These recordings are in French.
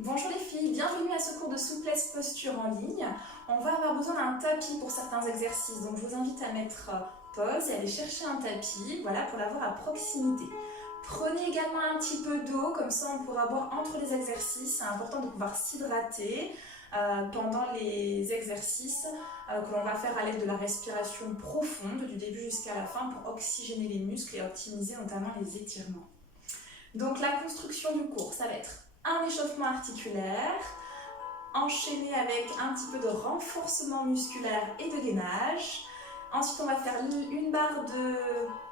Bonjour les filles, bienvenue à ce cours de souplesse posture en ligne. On va avoir besoin d'un tapis pour certains exercices, donc je vous invite à mettre pause et aller chercher un tapis, voilà, pour l'avoir à proximité. Prenez également un petit peu d'eau, comme ça on pourra boire entre les exercices. C'est important de pouvoir s'hydrater pendant les exercices que l'on va faire à l'aide de la respiration profonde du début jusqu'à la fin pour oxygéner les muscles et optimiser notamment les étirements. Donc la construction du cours, ça va être un échauffement articulaire, enchaîné avec un petit peu de renforcement musculaire et de gainage. Ensuite, on va faire une barre de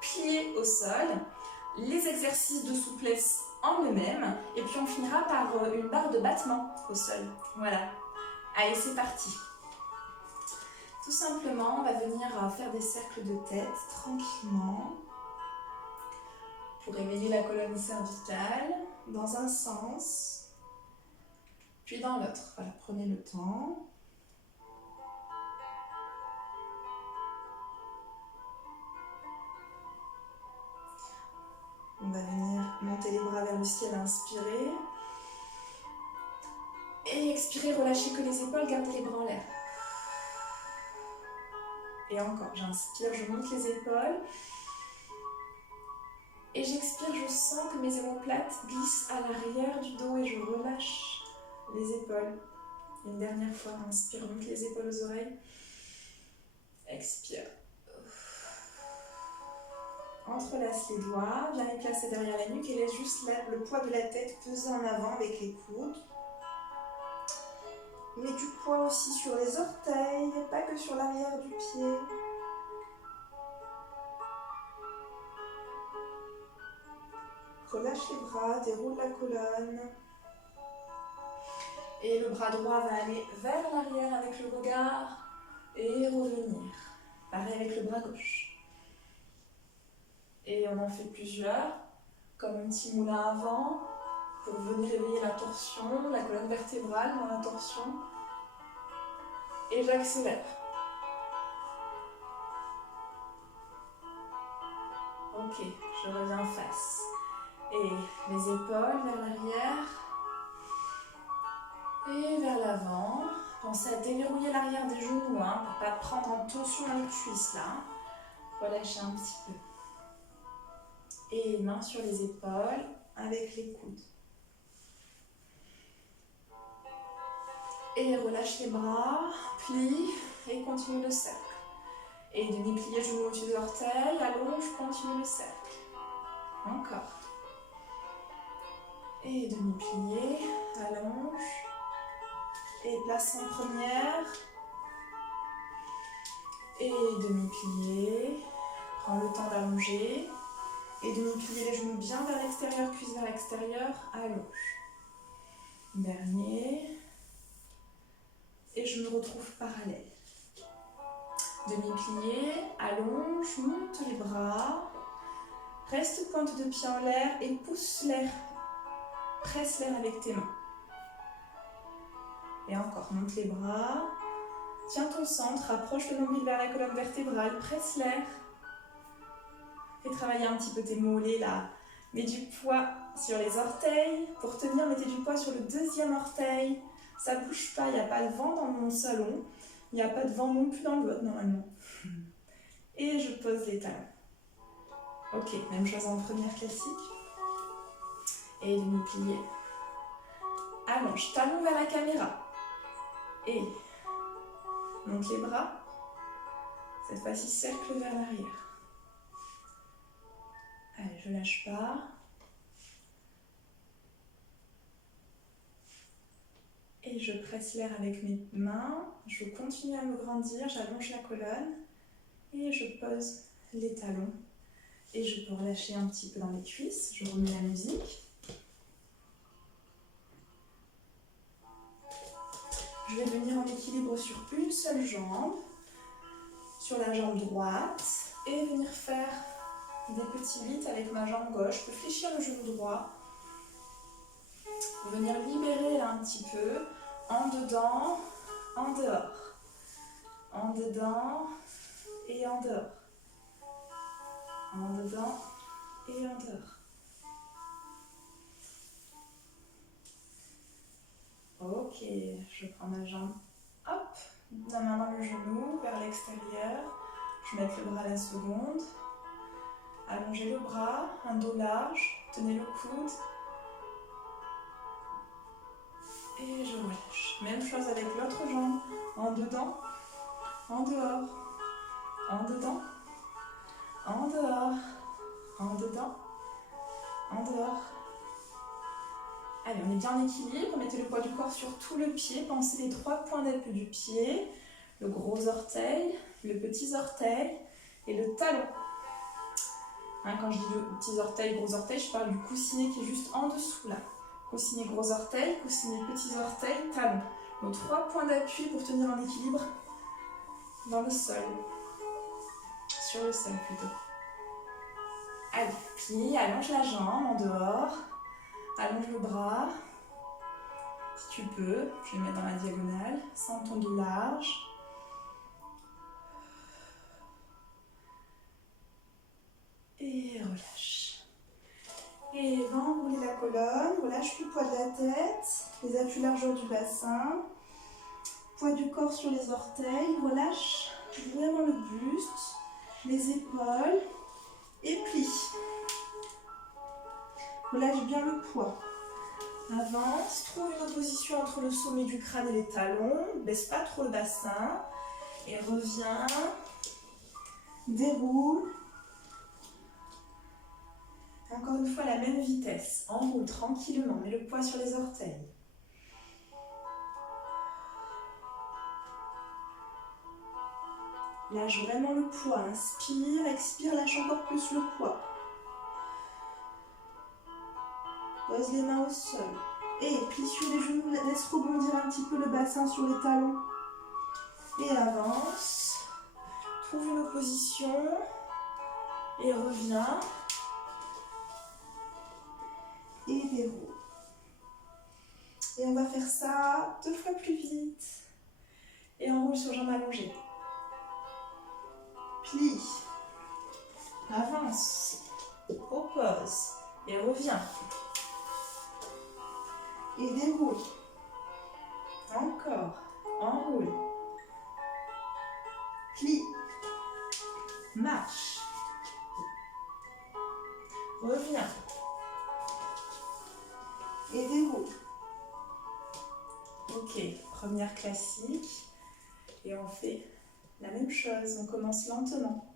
pliés au sol, les exercices de souplesse en eux-mêmes, et puis on finira par une barre de battement au sol. Voilà. Allez, c'est parti. Tout simplement, on va venir faire des cercles de tête tranquillement pour éveiller la colonne cervicale dans un sens, puis dans l'autre. Voilà, prenez le temps. On va venir monter les bras vers le ciel, inspirer. Et expirer, relâchez que les épaules, gardez les bras en l'air. Et encore, j'inspire, je monte les épaules. Et j'expire, je sens que mes omoplates glissent à l'arrière du dos et je relâche les épaules. Une dernière fois, inspire, monte les épaules aux oreilles. Expire. Entrelace les doigts, viens les placer derrière la nuque et laisse juste le poids de la tête peser en avant avec les coudes. Mets du poids aussi sur les orteils, pas que sur l'arrière du pied. Relâche les bras, déroule la colonne. Et le bras droit va aller vers l'arrière avec le regard et revenir. Pareil avec le bras gauche. Et on en fait plusieurs, comme un petit moulin avant, pour venir éveiller la torsion, la colonne vertébrale dans la torsion. Et j'accélère. Ok, je reviens face. Et les épaules vers l'arrière et vers l'avant. Pensez à déverrouiller l'arrière des genoux pour ne pas prendre en tension les cuisses là. Relâchez un petit peu. Et mains sur les épaules avec les coudes. Et relâche les bras, plie et continue le cercle. Et demi-plié, genoux au-dessus des orteils, allonge, continue le cercle. Encore. Et demi-plié, allonge. Et place en première. Et demi-plié. Prends le temps d'allonger. Et demi-plier les genoux bien vers l'extérieur, cuisse vers l'extérieur, allonge. Dernier. Et je me retrouve parallèle. Demi-plié, allonge, monte les bras. Reste pointe de pied en l'air et pousse l'air. Presse l'air avec tes mains. Et encore, monte les bras. Tiens ton centre, rapproche le nombril vers la colonne vertébrale, presse l'air. Fais travailler un petit peu tes mollets là. Mets du poids sur les orteils. Pour tenir, mettez du poids sur le deuxième orteil. Ça ne bouge pas, il n'y a pas de vent dans mon salon. Il n'y a pas de vent non plus dans le vôtre normalement. Et je pose les talons. Ok, même chose en première classique. Et demi-plié. Allonge, talon vers la caméra. Et monte les bras. Cette fois-ci, cercle vers l'arrière. Allez, je lâche pas. Et je presse l'air avec mes mains. Je continue à me grandir, j'allonge la colonne. Et je pose les talons. Et je peux relâcher un petit peu dans les cuisses. Je remets la musique. Je vais venir en équilibre sur une seule jambe, sur la jambe droite, et venir faire des petits 8 avec ma jambe gauche. Je peux fléchir le genou droit, venir libérer là un petit peu, en dedans, en dehors, en dedans et en dehors, en dedans et en dehors. Ok, je prends ma jambe. Hop, la main dans le genou, vers l'extérieur. Je mets le bras à la seconde. Allongez le bras, un dos large. Tenez le coude. Et je relâche. Même chose avec l'autre jambe. En dedans, en dehors, en dedans, en dehors, en dedans, en dehors. Allez, on est bien en équilibre. Mettez le poids du corps sur tout le pied. Pensez les 3 points d'appui du pied. Le gros orteil, le petit orteil et le talon. Hein, quand je dis le petit orteil, gros orteil, je parle du coussinet qui est juste en dessous là. Coussinet gros orteil, coussinet petits orteils, talon. Donc 3 points d'appui pour tenir un équilibre dans le sol. Sur le sol plutôt. Allez, plie, allonge la jambe en dehors. Allonge le bras. Si tu peux, je vais le mettre dans la diagonale. Sens ton dos large. Et relâche. Et va enrouler la colonne. Relâche le poids de la tête. Les appuis largeur du bassin. Poids du corps sur les orteils. Relâche vraiment le buste. Les épaules. Et plie. Relâche bien le poids. Avance, trouve une opposition entre le sommet du crâne et les talons. Baisse pas trop le bassin. Et reviens. Déroule. Encore une fois, la même vitesse. Enroule tranquillement. Mets le poids sur les orteils. Lâche vraiment le poids. Inspire, expire, lâche encore plus le poids. Pose les mains au sol. Et plie sur les genoux, laisse rebondir un petit peu le bassin sur les talons. Et avance. Trouve une opposition. Et reviens. Et déroule. Et on va faire ça 2 fois plus vite. Et enroule sur jambes allongées. Plie. Avance. Repose. Et reviens. Et déroule. Encore. Enroule. Plie. Marche. Reviens. Et déroule. Ok, première classique. Et on fait la même chose. On commence lentement.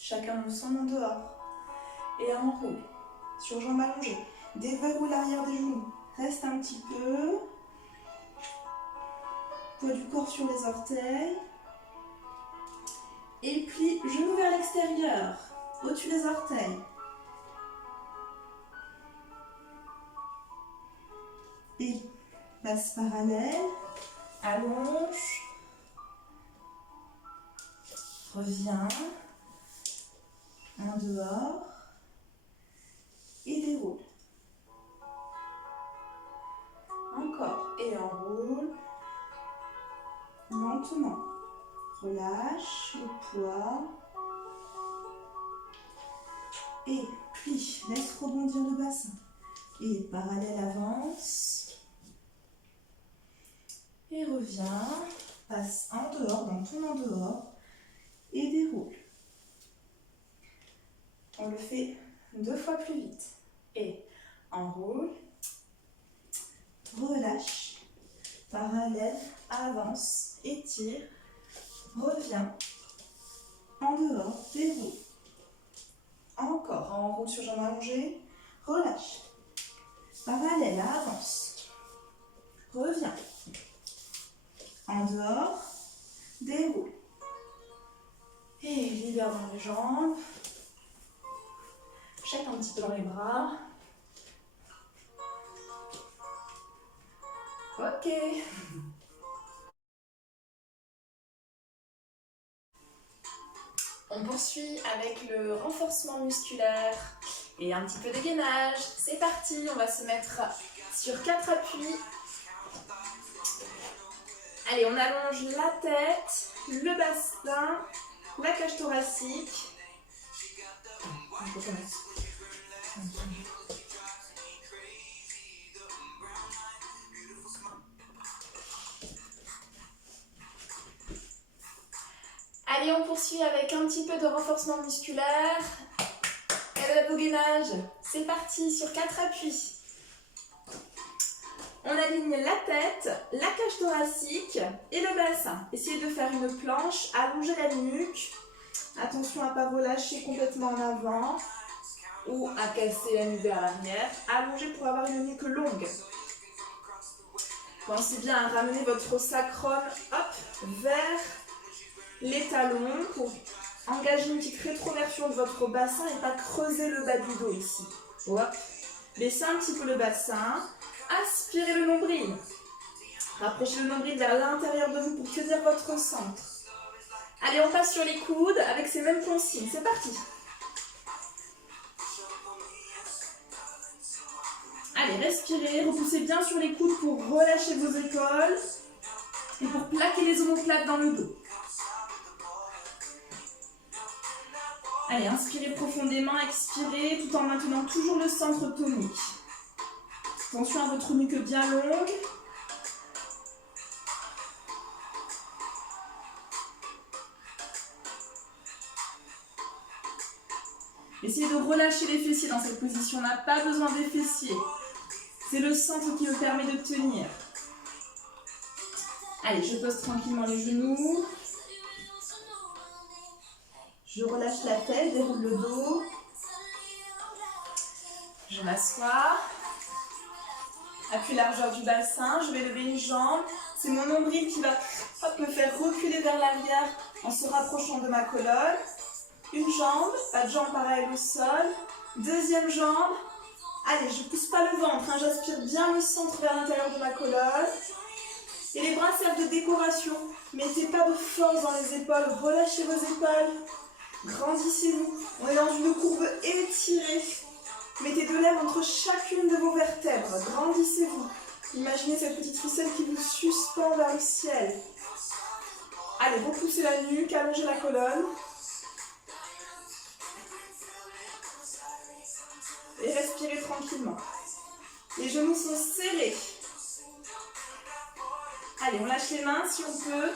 Chacun nous son en dehors. Et enroule. Sur jambes allongées. Déverrouille l'arrière des genoux. Reste un petit peu. Poids du corps sur les orteils. Et plie, genoux vers l'extérieur. Au-dessus des orteils. Et passe parallèle. Allonge. Reviens. En dehors. Et déroule. Encore. Et enroule. Lentement. Relâche le poids. Et plie. Laisse rebondir le bassin. Et parallèle avance. Et reviens. Passe en dehors, dans ton en dehors. Et déroule. On le fait 2 fois plus vite. Et enroule. Relâche. Parallèle, avance, étire. Reviens. En dehors, déroule. Encore, enroule sur jambes allongées. Relâche. Parallèle, avance. Reviens. En dehors, déroule. Et libère dans les jambes. Jette un petit peu dans les bras. Ok. On poursuit avec le renforcement musculaire et un petit peu de gainage. C'est parti, on va se mettre sur 4 appuis. Allez, on allonge la tête, le bassin, la cage thoracique. On recommence. Allez, on poursuit avec un petit peu de renforcement musculaire et de l'abogainage. C'est parti sur 4 appuis. On aligne la tête, la cage thoracique et le bassin. Essayez de faire une planche, allonger la nuque. Attention à ne pas relâcher complètement en avant ou à casser la nuque vers l'arrière. Allongez pour avoir une nuque longue. Pensez bien à ramener votre sacrum vers les talons pour engager une petite rétroversion de votre bassin et pas creuser le bas du dos ici. Hop. Baissez un petit peu le bassin. Aspirez le nombril. Rapprochez le nombril vers l'intérieur de vous pour tenir votre centre. Allez, on passe sur les coudes avec ces mêmes consignes. C'est parti. Allez, respirez, repoussez bien sur les coudes pour relâcher vos épaules et pour plaquer les omoplates dans le dos. Allez, inspirez profondément, expirez tout en maintenant toujours le centre tonique. Attention à votre nuque bien longue. Essayez de relâcher les fessiers dans cette position. On n'a pas besoin des fessiers. C'est le centre qui me permet de tenir. Allez, je pose tranquillement les genoux. Je relâche la tête, déroule le dos. Je m'assois. Appui largeur du bassin, je vais lever une jambe. C'est mon nombril qui va me faire reculer vers l'arrière en se rapprochant de ma colonne. Une jambe, pas de jambe parallèle au sol. Deuxième jambe. Allez, je ne pousse pas le ventre, hein, j'aspire bien le centre vers l'intérieur de ma colonne. Et les bras servent de décoration. Mettez pas de force dans les épaules, relâchez vos épaules. Grandissez-vous. On est dans une courbe étirée. Mettez de l'air entre chacune de vos vertèbres. Grandissez-vous. Imaginez cette petite ficelle qui vous suspend vers le ciel. Allez, repoussez la nuque, allongez la colonne. Et respirez tranquillement. Les genoux sont serrés. Allez, on lâche les mains si on peut.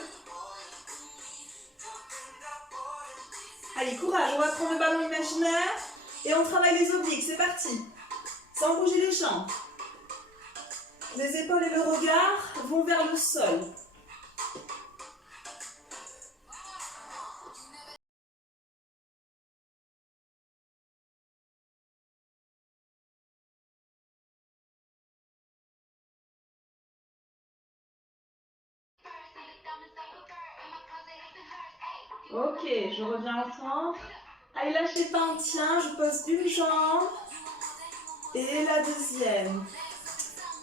Allez, courage, on va prendre le ballon imaginaire et on travaille les obliques, c'est parti. Sans bouger les jambes. Les épaules et le regard vont vers le sol. Ok, je reviens au centre. Allez, lâchez pas un tien, je pose une jambe et la deuxième.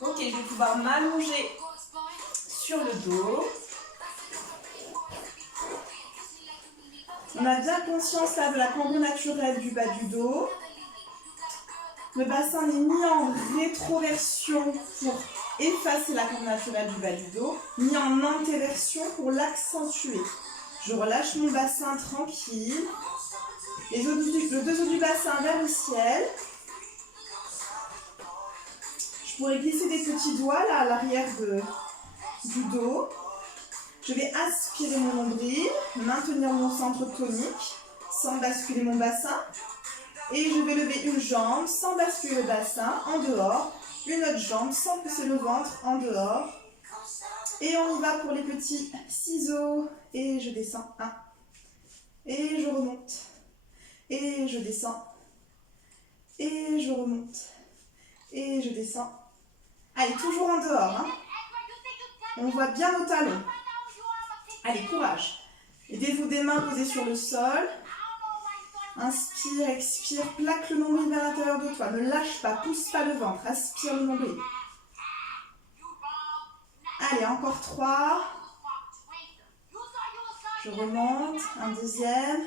Ok, je vais pouvoir m'allonger sur le dos. On a bien conscience là de la cambrure naturelle du bas du dos. Le bassin n'est ni en rétroversion pour effacer la cambrure naturelle du bas du dos, ni en antéversion pour l'accentuer. Je relâche mon bassin tranquille. Les deux os du bassin vers le ciel. Je pourrais glisser des petits doigts là à l'arrière du dos. Je vais aspirer mon nombril, maintenir mon centre tonique sans basculer mon bassin. Et je vais lever une jambe sans basculer le bassin en dehors. Une autre jambe sans pousser le ventre en dehors. Et on y va pour les petits ciseaux. Et je descends. 1. Et je remonte. Et je descends. Et je remonte. Et je descends. Allez, toujours en dehors. Hein. On voit bien nos talons. Allez, courage. Aidez-vous des mains posées sur le sol. Inspire, expire, plaque le nombril vers l'intérieur de toi. Ne lâche pas, pousse pas le ventre. Aspire le nombril. Allez, encore 3. Je remonte. Un deuxième.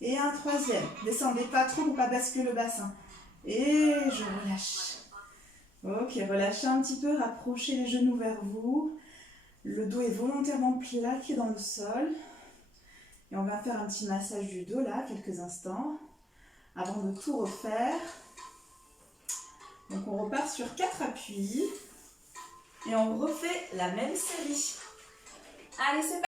Et un troisième. Descendez pas trop pour ne pas basculer le bassin. Et je relâche. Ok, relâchez un petit peu, rapprochez les genoux vers vous. Le dos est volontairement plaqué dans le sol. Et on va faire un petit massage du dos là, quelques instants, avant de tout refaire. Donc on repart sur 4 appuis. Et on refait la même série. Allez, c'est parti.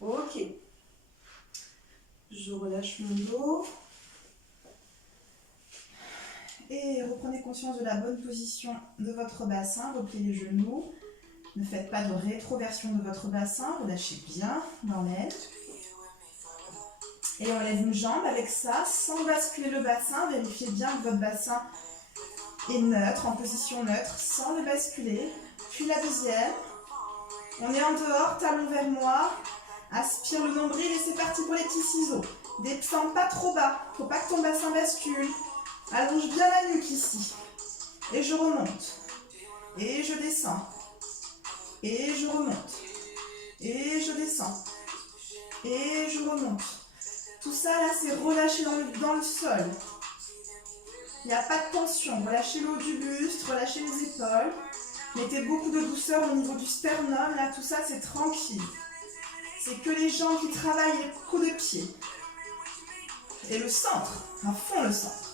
Ok. Je relâche mon dos. Et reprenez conscience de la bonne position de votre bassin. Repliez les genoux. Ne faites pas de rétroversion de votre bassin. Relâchez bien dans l'aile. Et on lève une jambe avec ça, sans basculer le bassin. Vérifiez bien que votre bassin est neutre, en position neutre, sans le basculer. Puis la deuxième. On est en dehors, talon vers moi. Aspire le nombril et c'est parti pour les petits ciseaux. Descends pas trop bas, faut pas que ton bassin bascule. Allonge bien la nuque ici. Et je remonte. Et je descends. Et je remonte. Et je descends. Et je remonte. Tout ça là c'est relâché dans le sol. Il n'y a pas de tension. Relâchez le haut du buste, relâchez les épaules. Mettez beaucoup de douceur au niveau du sternum. Là tout ça c'est tranquille. C'est que les jambes qui travaillent, les coups de pied. Et le centre, à fond le centre.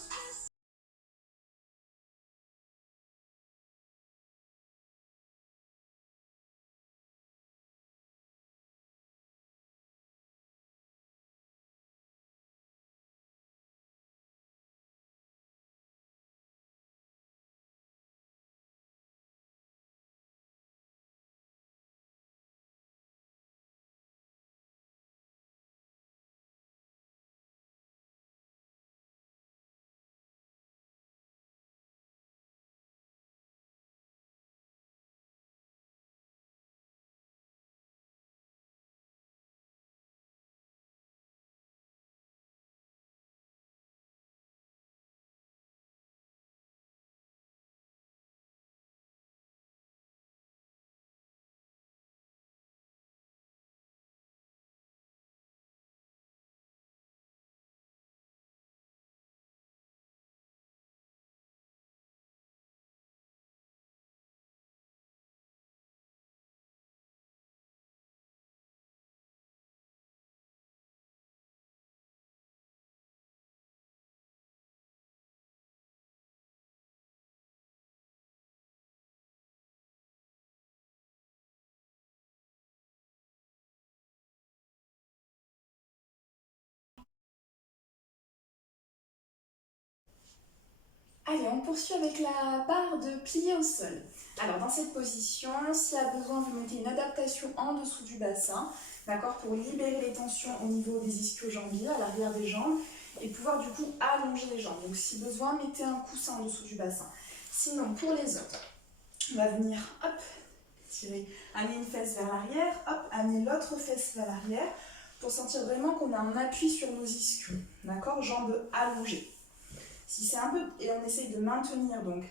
Allez, on poursuit avec la barre de plié au sol. Alors, dans cette position, s'il y a besoin, vous mettez une adaptation en dessous du bassin, d'accord, pour libérer les tensions au niveau des ischio-jambiers, à l'arrière des jambes, et pouvoir du coup allonger les jambes. Donc, si besoin, mettez un coussin en dessous du bassin. Sinon, pour les autres, on va venir, hop, tirer, amener une fesse vers l'arrière, hop, amener l'autre fesse vers l'arrière, pour sentir vraiment qu'on a un appui sur nos ischios, d'accord, jambes allongées. Si c'est un peu, et on essaye de maintenir donc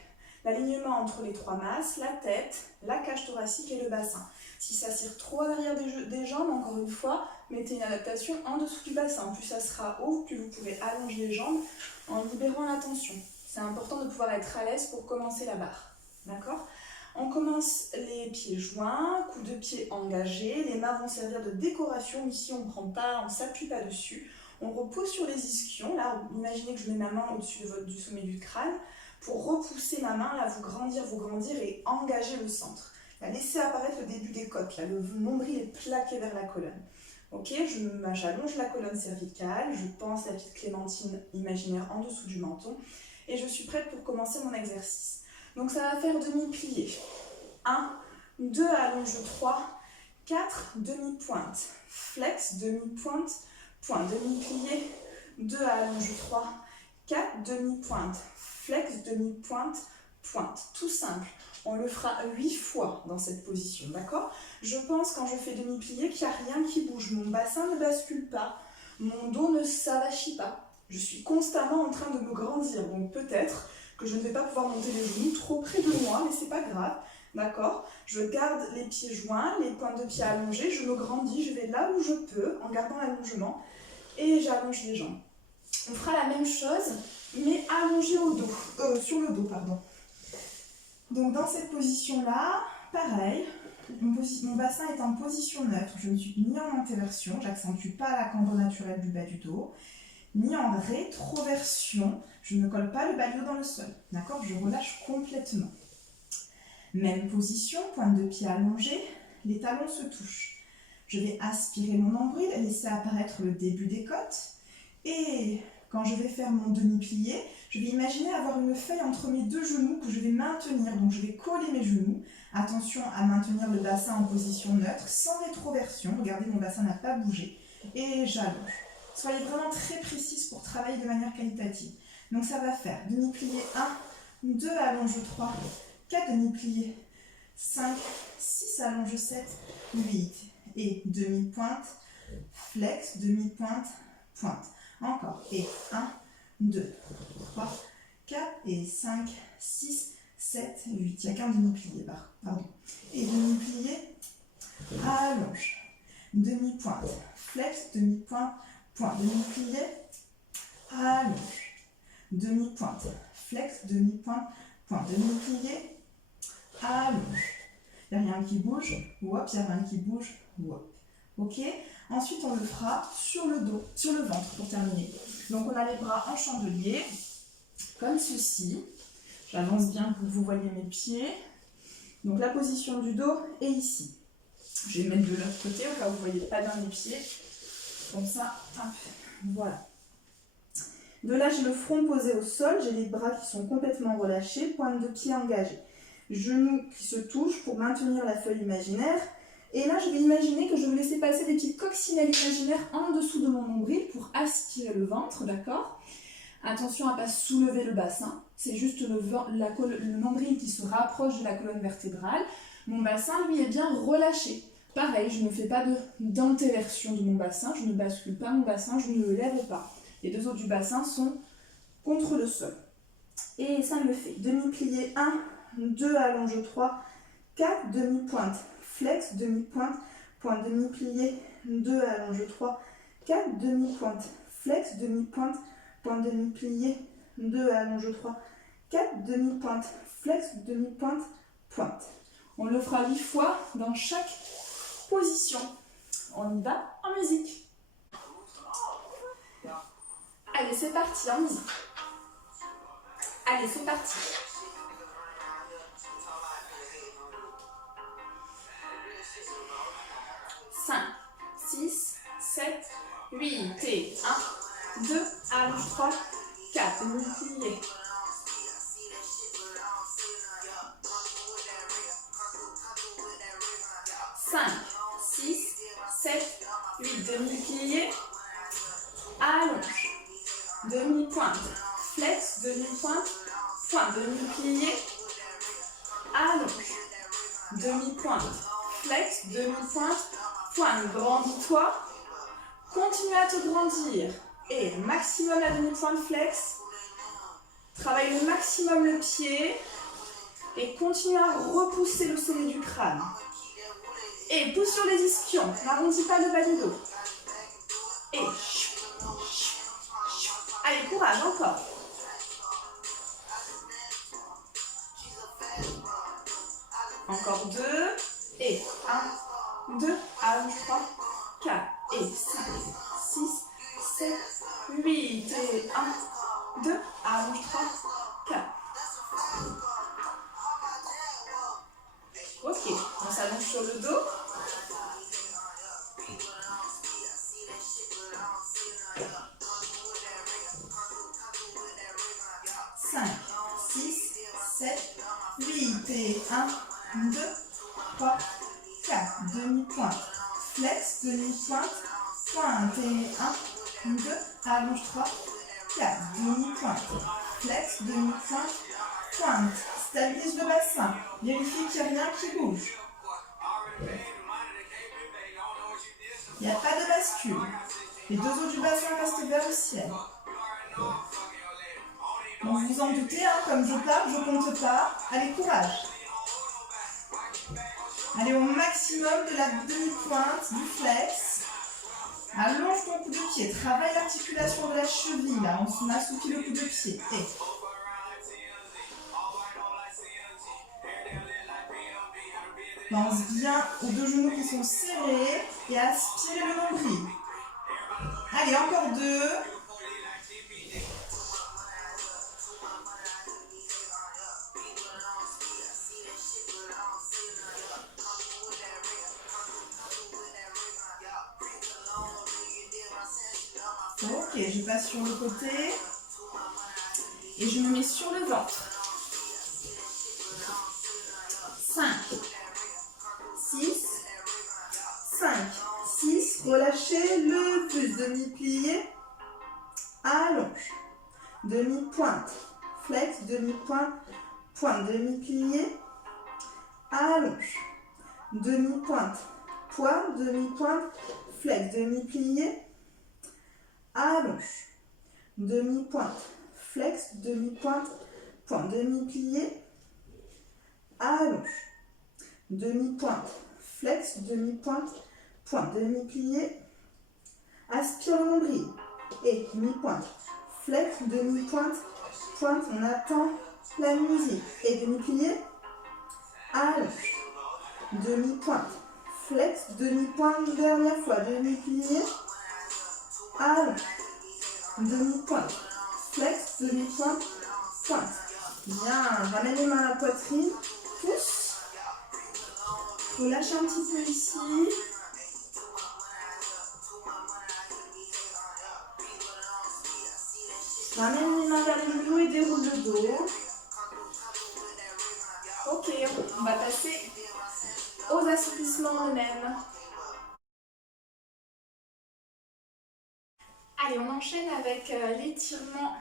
l'alignement entre les trois masses, la tête, la cage thoracique et le bassin. Si ça tire trop à l'arrière des jambes, encore une fois, mettez une adaptation en dessous du bassin. Plus ça sera haut, plus vous pourrez allonger les jambes en libérant la tension. C'est important de pouvoir être à l'aise pour commencer la barre. D'accord ? On commence les pieds joints, coups de pied engagés. Les mains vont servir de décoration. Ici, on ne prend pas, on ne s'appuie pas dessus. On repose sur les ischions. Là, imaginez que je mets ma main au-dessus du sommet du crâne pour repousser ma main, là, vous grandir et engager le centre. Là, laissez apparaître le début des côtes. Là, le nombril est plaqué vers la colonne. Ok, j'allonge la colonne cervicale, je pense la petite clémentine imaginaire en dessous du menton et je suis prête pour commencer mon exercice. Donc ça va faire demi-plié. 1, 2, allonge 3, 4, demi-pointe. Flex, demi-pointe, point, demi-plié, 2, allonge 3, 4, demi-pointe. Flex, demi-pointe, pointe. Tout simple. On le fera 8 fois dans cette position, d'accord? Je pense quand je fais demi-plié qu'il n'y a rien qui bouge. Mon bassin ne bascule pas, mon dos ne s'avachit pas. Je suis constamment en train de me grandir, donc peut-être que je ne vais pas pouvoir monter les genoux trop près de moi, mais c'est pas grave, d'accord? Je garde les pieds joints, les pointes de pied allongées, je me grandis, je vais là où je peux en gardant l'allongement et j'allonge les jambes. On fera la même chose, mais allongé au dos, sur le dos, pardon. Donc dans cette position-là, pareil, mon bassin est en position neutre, je ne suis ni en antéversion, j'accentue pas la cambre naturelle du bas du dos, ni en rétroversion, je ne colle pas le bas du dos dans le sol, d'accord? Je relâche complètement. Même position, pointe de pied allongée, les talons se touchent. Je vais aspirer mon nombril, laisser apparaître le début des côtes. Et quand je vais faire mon demi-plié, je vais imaginer avoir une feuille entre mes deux genoux que je vais maintenir. Donc je vais coller mes genoux. Attention à maintenir le bassin en position neutre, sans rétroversion. Regardez, mon bassin n'a pas bougé. Et j'allonge. Soyez vraiment très précise pour travailler de manière qualitative. Donc ça va faire demi-plié 1, 2, allonge 3, 4, demi-plié 5, 6, allonge 7, 8. Et demi-pointe, flex, demi-pointe, pointe. Encore. Et 1, 2, 3, 4 et 5, 6, 7, 8. Il n'y a qu'un demi-plié, pardon. Et demi-plié, allonge. Demi-pointe, flex, demi-pointe, pointe. Demi-plié, allonge. Demi-pointe, flex, demi-pointe, pointe. Demi-plié, allonge. Il n'y a rien qui bouge, hop, il n'y a rien qui bouge, hop. Ok? Ensuite, on le fera sur le dos, sur le ventre pour terminer. Donc, on a les bras en chandelier, comme ceci. J'avance bien pour que vous voyez mes pieds. Donc, la position du dos est ici. Je vais mettre de l'autre côté, au cas où vous ne voyez pas bien mes pieds. Comme ça, hop, voilà. De là, j'ai le front posé au sol, j'ai les bras qui sont complètement relâchés, pointe de pied engagée. Genoux qui se touchent pour maintenir la feuille imaginaire. Et là, je vais imaginer que je vais laisser passer des petites coccinelles imaginaires en dessous de mon nombril pour aspirer le ventre, d'accord? Attention à ne pas soulever le bassin, c'est juste le nombril qui se rapproche de la colonne vertébrale. Mon bassin, lui, est bien relâché. Pareil, je ne fais pas d'antéversion de mon bassin, je ne bascule pas mon bassin, je ne le lève pas. Les deux os du bassin sont contre le sol. Et ça me fait demi-plié 1, 2, allonge 3, 4, demi-pointe, flex, demi-pointe, pointe, demi-plié, 2, allonge 3, 4, demi-pointe, flex, demi-pointe, pointe, demi-plié, 2, allonge 3, 4, demi-pointe, flex, demi-pointe, pointe. On le fera 8 fois dans chaque position. On y va en musique. Allez, c'est parti, en musique. Allez, c'est parti. 5, 6, 7, 8 et 1, 2, allonge 3, 4, demi-plié. 5, 6, 7, 8, demi-plié, allonge, demi-pointe, flex, demi-pointe, pointe, demi-plié, allonge, demi-pointe, flex, demi-pointe, pointe, grandis-toi, continue à te grandir, et maximum la demi-pointe flex, travaille le maximum le pied, et continue à repousser le sommet du crâne. Et pousse sur les ischions, n'arrondis pas le bas du dos. Et allez, courage, encore. Encore 2. Et 1, 2, allonge 3, 4, et 5, 6, 7, 8, et 1, 2, allonge 3, 4. Ok, on s'allonge sur le dos. Et 1, 2, 3, 4, demi-pointe, flex, demi-pointe, pointe, et 1, 2, allonge 3, 4, demi-pointe, flex, demi-pointe, pointe, stabilise le bassin, vérifie qu'il n'y a rien qui bouge. Il n'y a pas de bascule, les deux os du bassin restent vers le ciel. Bon, vous vous en doutez, hein, comme je parle, je compte pas. Allez, courage. Allez au maximum de la demi-pointe, du flex. Allonge ton coup de pied. Travaille l'articulation de la cheville. Là, on assouplit le coup de pied. Et pense bien aux deux genoux qui sont serrés et aspirez le nombril. Allez, encore 2. je passe sur le côté. Et je me mets sur le ventre. 5, 6, 5, 6, relâchez le plus, demi-plié, allonge, demi-pointe, flex, demi-pointe, pointe, demi-plié, allonge, demi-pointe, pointe, demi-pointe, flex, demi-plié, allonge, demi-pointe, flex, demi-pointe, pointe, demi-plié, allonge, demi-pointe, flex, demi-pointe, pointe, demi-plié, aspire le nombril et demi-pointe, flex, demi-pointe, pointe, on attend la musique et demi-plié, allonge, demi-pointe, flex, demi-pointe, dernière fois, demi-plié, allonge, demi-pointe, flex, demi-pointe, pointe. Bien, ramène les mains à la poitrine, pousse, relâche un petit peu ici. Ramène les mains vers le genou et déroule le dos. Ok, on va passer aux assouplissements eux-mêmes. Allez, on enchaîne avec l'étirement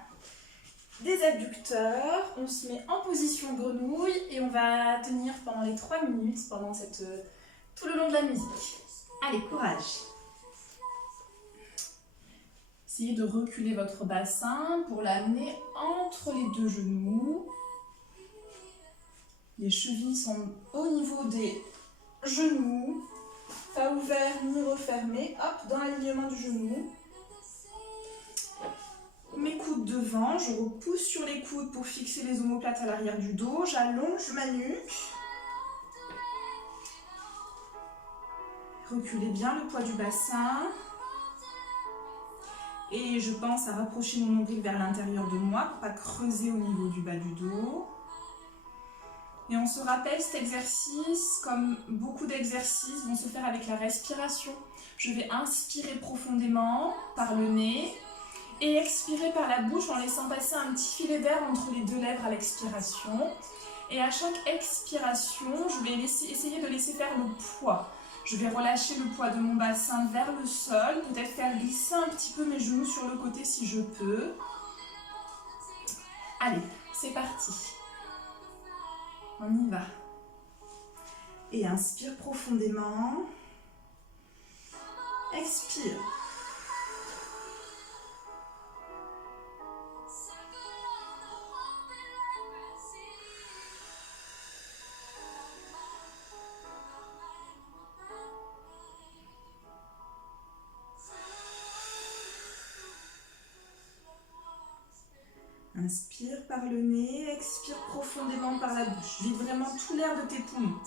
des adducteurs. On se met en position grenouille et on va tenir pendant les 3 minutes, pendant tout le long de la musique. Allez, courage! Essayez de reculer votre bassin pour l'amener entre les deux genoux. Les chevilles sont au niveau des genoux, pas ouvert ni refermé. Hop, dans l'alignement du genou. Mes coudes devant, je repousse sur les coudes pour fixer les omoplates à l'arrière du dos. J'allonge ma nuque. Reculez bien le poids du bassin. Et je pense à rapprocher mon nombril vers l'intérieur de moi pour ne pas creuser au niveau du bas du dos. Et on se rappelle cet exercice, comme beaucoup d'exercices, vont se faire avec la respiration. Je vais inspirer profondément par le nez et expirer par la bouche en laissant passer un petit filet d'air entre les deux lèvres à l'expiration. Et à chaque expiration, je vais essayer de laisser faire le poids. Je vais relâcher le poids de mon bassin vers le sol, peut-être faire glisser un petit peu mes genoux sur le côté si je peux. Allez, c'est parti. On y va. Et inspire profondément. Expire. Inspire par le nez, expire profondément par la bouche. Vide vraiment tout l'air de tes poumons.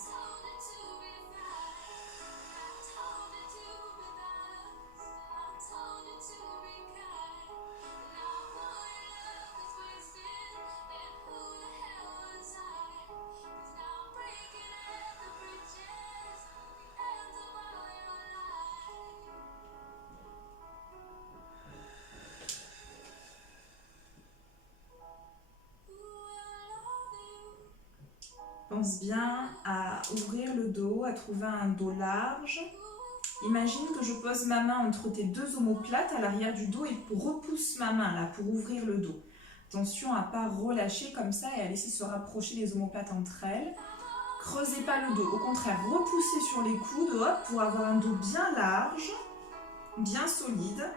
Pense bien à ouvrir le dos, à trouver un dos large. Imagine que je pose ma main entre tes deux omoplates à l'arrière du dos et repousse ma main là pour ouvrir le dos. Attention à ne pas relâcher comme ça et à laisser se rapprocher les omoplates entre elles. Creusez pas le dos, au contraire, repoussez sur les coudes hop, pour avoir un dos bien large, bien solide.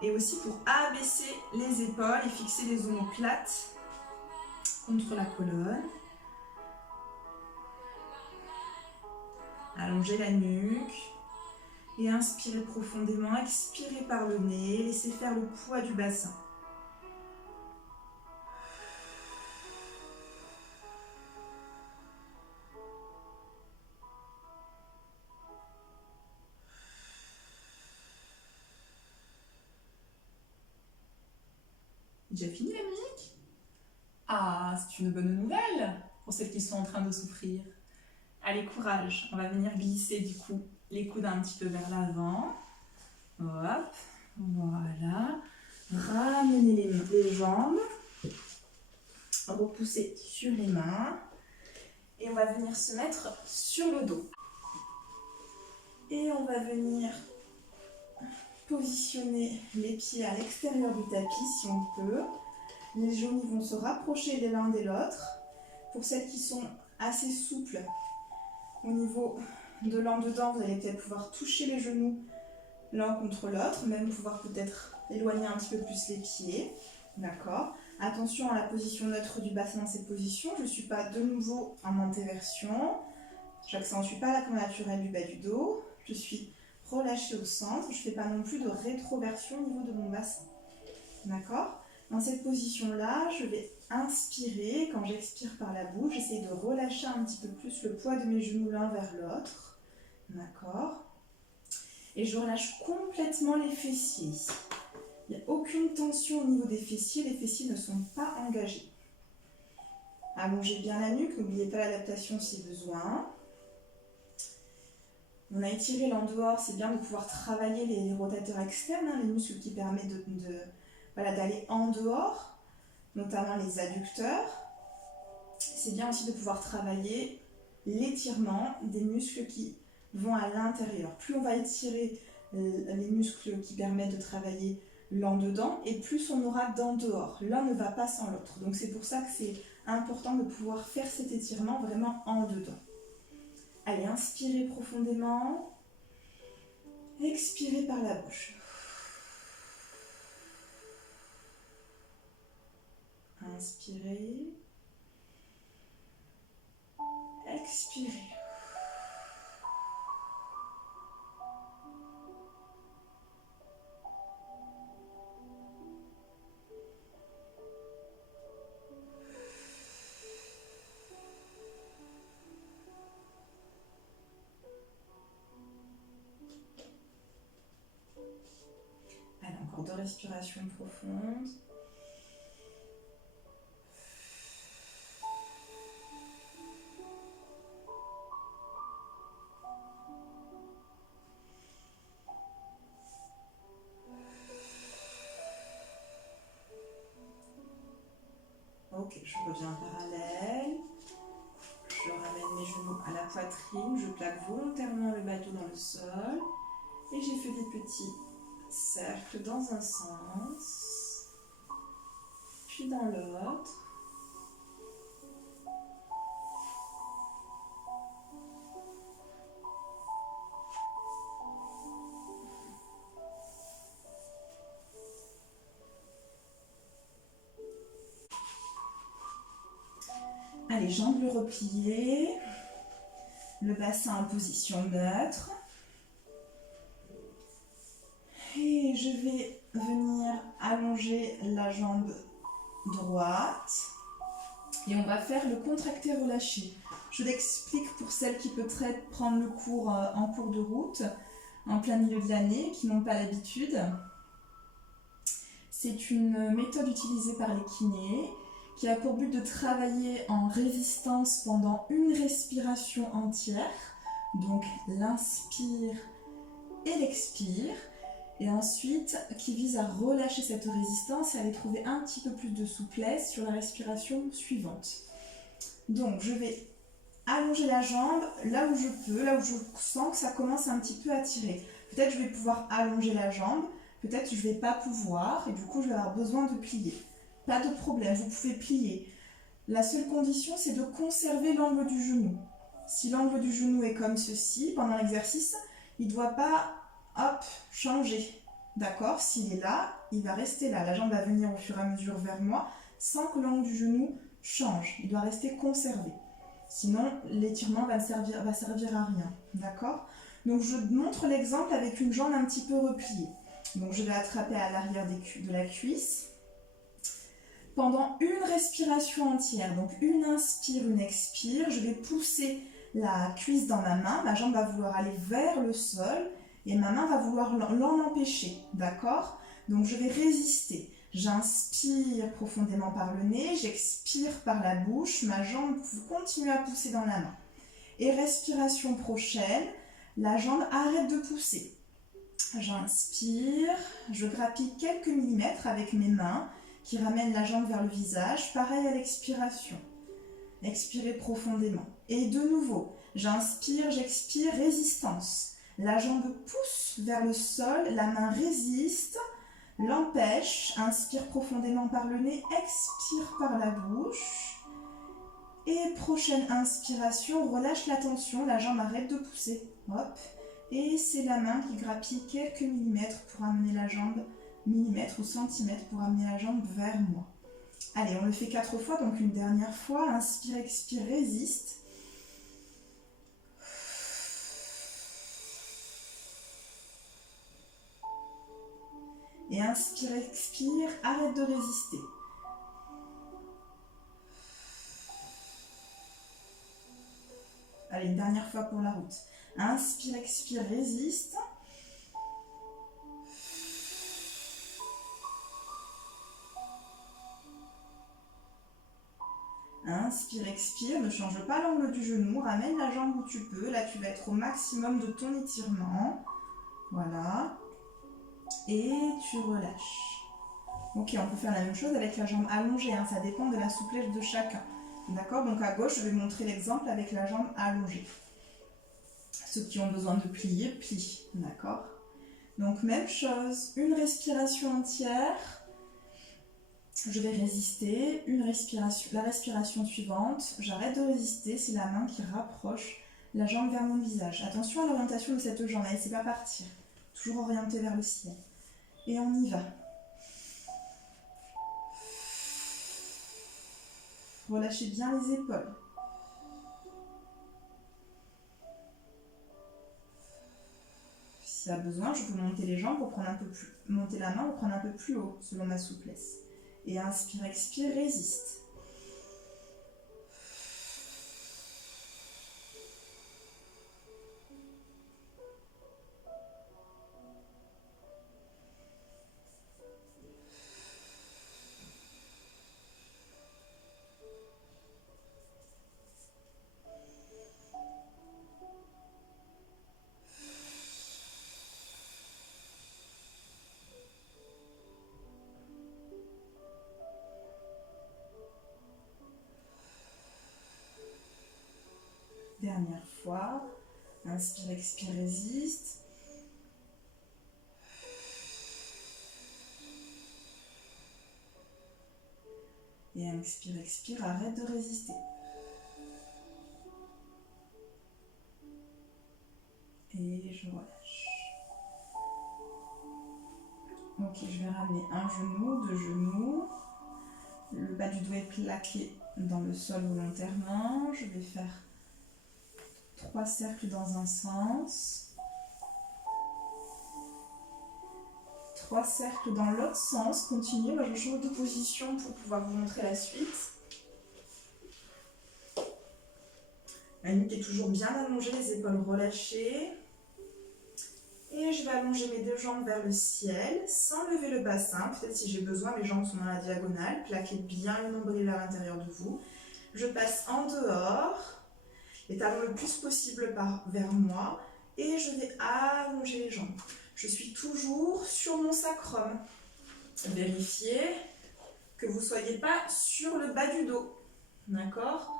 Et aussi pour abaisser les épaules et fixer les omoplates contre la colonne. Allongez la nuque et inspirez profondément, expirez par le nez, laissez faire le poids du bassin. Déjà fini la musique? Ah, c'est une bonne nouvelle pour celles qui sont en train de souffrir. Allez, courage, on va venir glisser du coup les coudes un petit peu vers l'avant. Hop. Voilà. Ramenez les jambes. Repousser sur les mains. Et on va venir se mettre sur le dos. Et on va venir positionner les pieds à l'extérieur du tapis si on peut. Les genoux vont se rapprocher de l'un de l'autre. Pour celles qui sont assez souples, au niveau de l'en-dedans, vous allez peut-être pouvoir toucher les genoux l'un contre l'autre, même pouvoir peut-être éloigner un petit peu plus les pieds. D'accord. Attention à la position neutre du bassin dans cette position. Je ne suis pas de nouveau en antéversion. J'accentue pas la courbe naturelle du bas du dos. Je suis relâchée au centre. Je ne fais pas non plus de rétroversion au niveau de mon bassin. D'accord. Dans cette position-là, je vais inspirer. Quand j'expire par la bouche, j'essaie de relâcher un petit peu plus le poids de mes genoux l'un vers l'autre. D'accord. Et je relâche complètement les fessiers ici. Il n'y a aucune tension au niveau des fessiers. Les fessiers ne sont pas engagés. Allongez bien la nuque. N'oubliez pas l'adaptation si besoin. On a étiré l'en dehors. C'est bien de pouvoir travailler les rotateurs externes, les muscles qui permettent d'aller en dehors, notamment les adducteurs. C'est bien aussi de pouvoir travailler l'étirement des muscles qui vont à l'intérieur. Plus on va étirer les muscles qui permettent de travailler l'en-dedans, et plus on aura d'en dehors. L'un ne va pas sans l'autre. Donc c'est pour ça que c'est important de pouvoir faire cet étirement vraiment en dedans. Allez, inspirez profondément. Expirez par la bouche. Inspirez. Expirez. Allez, encore 2 respirations profondes. Ok, je reviens parallèle. Je ramène mes genoux à la poitrine. Je plaque volontairement le bas du dos dans le sol. Et j'ai fait des petits cercles dans un sens, puis dans l'autre. Allez, jambes repliées, le bassin en position neutre. Et je vais venir allonger la jambe droite. Et on va faire le contracté-relâché. Je l'explique pour celles qui peut-être prendre le cours en cours de route, en plein milieu de l'année, qui n'ont pas l'habitude. C'est une méthode utilisée par les kinés qui a pour but de travailler en résistance pendant une respiration entière. Donc l'inspire et l'expire. Et ensuite, qui vise à relâcher cette résistance et à aller trouver un petit peu plus de souplesse sur la respiration suivante. Donc, je vais allonger la jambe là où je peux, là où je sens que ça commence un petit peu à tirer. Peut-être je vais pouvoir allonger la jambe, peut-être je ne vais pas pouvoir, et du coup, je vais avoir besoin de plier. Pas de problème, vous pouvez plier. La seule condition, c'est de conserver l'angle du genou. Si l'angle du genou est comme ceci, pendant l'exercice, il ne doit pas changer. D'accord? S'il est là, il va rester là. La jambe va venir au fur et à mesure vers moi sans que l'angle du genou change. Il doit rester conservé. Sinon, l'étirement va servir à rien. D'accord? Donc, je montre l'exemple avec une jambe un petit peu repliée. Donc, je vais attraper à l'arrière de la cuisse. Pendant une respiration entière, donc une inspire, une expire, je vais pousser la cuisse dans ma main. Ma jambe va vouloir aller vers le sol. Et ma main va vouloir l'en empêcher, d'accord? Donc je vais résister. J'inspire profondément par le nez, j'expire par la bouche, ma jambe continue à pousser dans la main. Et respiration prochaine, la jambe arrête de pousser. J'inspire, je grappille quelques millimètres avec mes mains qui ramènent la jambe vers le visage. Pareil à l'expiration. Expirez profondément. Et de nouveau, j'inspire, j'expire, résistance. La jambe pousse vers le sol, la main résiste, l'empêche. Inspire profondément par le nez, expire par la bouche. Et prochaine inspiration, relâche la tension, la jambe arrête de pousser. Hop. Et c'est la main qui grappille quelques millimètres pour amener la jambe, millimètres ou centimètres pour amener la jambe vers moi. Allez, on le fait 4 fois, donc une dernière fois. Inspire, expire, résiste. Et inspire, expire, arrête de résister. Allez, une dernière fois pour la route. Inspire, expire, résiste. Inspire, expire, ne change pas l'angle du genou, ramène la jambe où tu peux. Là, tu vas être au maximum de ton étirement. Voilà. Et tu relâches. Ok, on peut faire la même chose avec la jambe allongée, hein, ça dépend de la souplesse de chacun. D'accord? Donc à gauche, je vais montrer l'exemple avec la jambe allongée. Ceux qui ont besoin de plier, plient. D'accord? Donc même chose, une respiration entière. Je vais résister, une respiration, la respiration suivante, j'arrête de résister, c'est la main qui rapproche la jambe vers mon visage. Attention à l'orientation de cette jambe, ne laissez pas partir. Toujours orienté vers le ciel. Et on y va. Relâchez bien les épaules. S'il y a besoin, je peux monter les jambes pour prendre un peu plus, monter la main pour prendre un peu plus haut, selon ma souplesse. Et inspire, expire, résiste. Dernière fois. Inspire, expire, résiste. Et inspire, expire, arrête de résister. Et je relâche. Ok, je vais ramener un genou, 2 genoux. Le bas du doigt est plaqué dans le sol volontairement. Je vais faire 3 cercles dans un sens. 3 cercles dans l'autre sens. Continuez, moi je change de position pour pouvoir vous montrer la suite. La nuque est toujours bien allongée, les épaules relâchées. Et je vais allonger mes 2 jambes vers le ciel, sans lever le bassin. Peut-être si j'ai besoin, mes jambes sont dans la diagonale. Plaquez bien le nombril vers l'intérieur de vous. Je passe en dehors, les talons le plus possible vers moi. Et je vais allonger les jambes. Je suis toujours sur mon sacrum. Vérifiez que vous ne soyez pas sur le bas du dos. D'accord?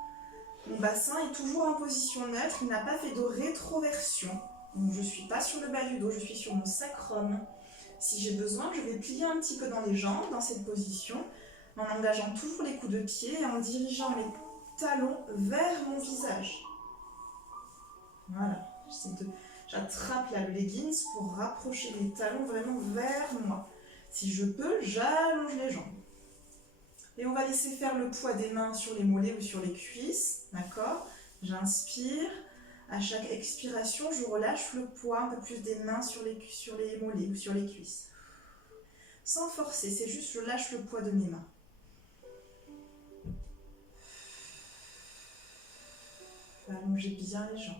Mon bassin est toujours en position neutre, il n'a pas fait de rétroversion. Donc je ne suis pas sur le bas du dos, je suis sur mon sacrum. Si j'ai besoin, je vais plier un petit peu dans les jambes, dans cette position, en engageant toujours les coups de pied et en dirigeant les talons vers mon visage. Voilà. J'attrape la leggings pour rapprocher les talons vraiment vers moi. Si je peux, j'allonge les jambes. Et on va laisser faire le poids des mains sur les mollets ou sur les cuisses. D'accord? J'inspire. À chaque expiration, je relâche le poids un peu plus des mains sur les mollets ou sur les cuisses. Sans forcer, c'est juste je lâche le poids de mes mains. Allongez bien les jambes.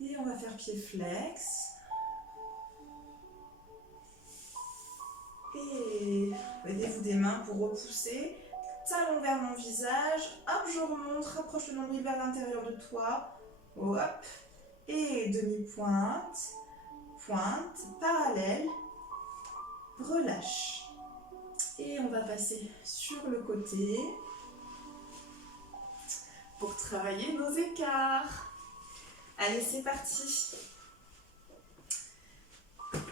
Et on va faire pied flex. Et aidez-vous des mains pour repousser. talon vers mon visage. Hop, je remonte, rapproche le nombril vers l'intérieur de toi. Hop. Et demi-pointe, pointe, parallèle. Relâche. Et on va passer sur le côté pour travailler nos écarts. Allez, c'est parti.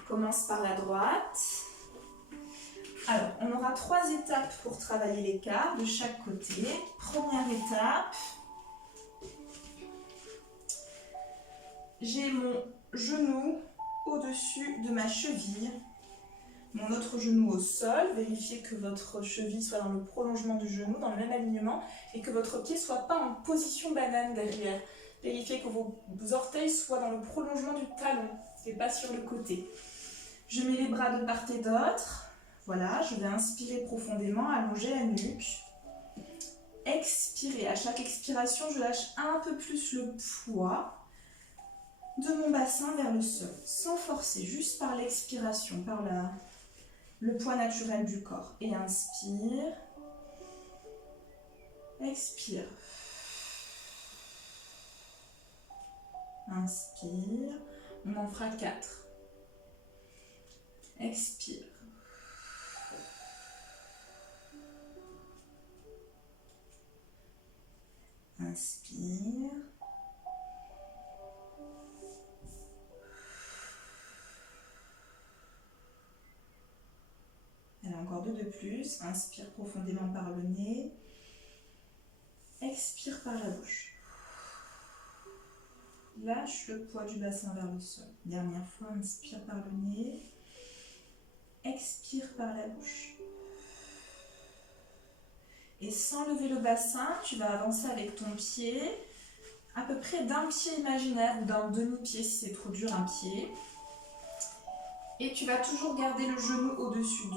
Commence par la droite. Alors, on aura 3 étapes pour travailler l'écart de chaque côté. Première étape. J'ai mon genou au-dessus de ma cheville. Mon autre genou au sol. Vérifiez que votre cheville soit dans le prolongement du genou, dans le même alignement, et que votre pied ne soit pas en position banane derrière. Vérifiez que vos orteils soient dans le prolongement du talon et pas sur le côté. Je mets les bras de part et d'autre. Voilà, je vais inspirer profondément, allonger la nuque. Expirer. À chaque expiration, je lâche un peu plus le poids de mon bassin vers le sol, sans forcer, juste par l'expiration, par le poids naturel du corps. Et inspire. Expire. Inspire. On en fera 4. Expire. Inspire. Allez, encore 2 de plus. Inspire profondément par le nez. Expire par la bouche. Lâche le poids du bassin vers le sol. Dernière fois, inspire par le nez. Expire par la bouche. Et sans lever le bassin, tu vas avancer avec ton pied, à peu près d'un pied imaginaire ou d'un demi-pied si c'est trop dur, un pied. Et tu vas toujours garder le genou au-dessus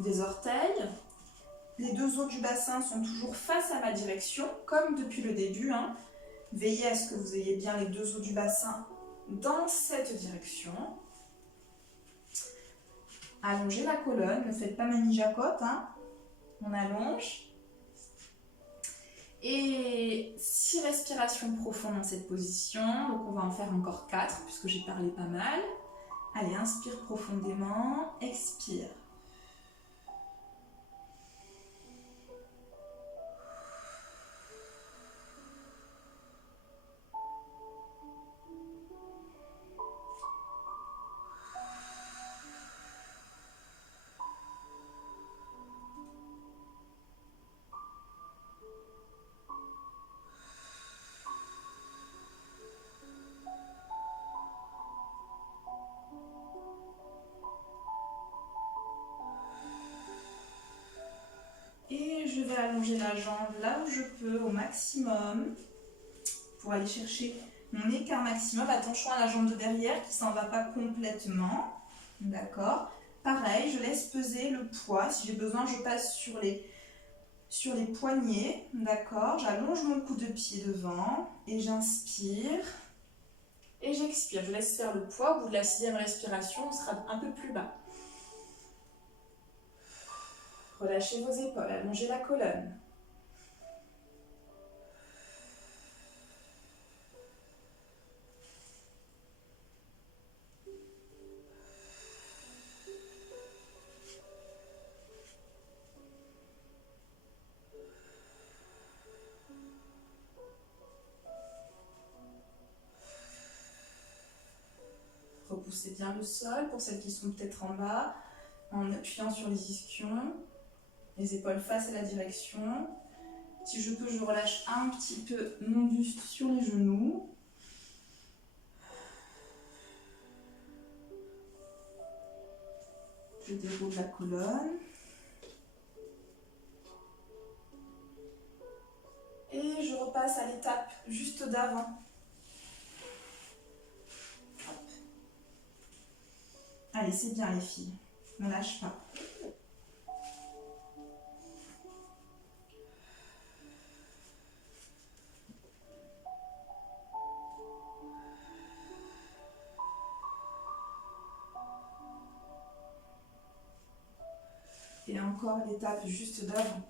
des orteils. Les 2 os du bassin sont toujours face à ma direction, comme depuis le début. Veillez à ce que vous ayez bien les 2 os du bassin dans cette direction. Allongez la colonne, ne faites pas mamie Jacotte. On allonge. Et 6 respirations profondes dans cette position. Donc on va en faire encore 4 puisque j'ai parlé pas mal. Allez, inspire profondément, expire. Et je vais allonger la jambe là où je peux au maximum pour aller chercher mon écart maximum. Attention à la jambe de derrière qui ne s'en va pas complètement. D'accord. Pareil, je laisse peser le poids. Si j'ai besoin, je passe sur les poignets. D'accord. J'allonge mon coup de pied devant et j'inspire. Et j'expire. Je laisse faire le poids. Au bout de la 6e respiration, on sera un peu plus bas. Relâchez vos épaules, allongez la colonne. Repoussez bien le sol pour celles qui sont peut-être en bas, en appuyant sur les ischions. Les épaules face à la direction. Si je peux, je relâche un petit peu mon buste sur les genoux. Je déroule la colonne. Et je repasse à l'étape juste d'avant. Allez, c'est bien les filles. On ne lâche pas. Et encore l'étape juste d'avant.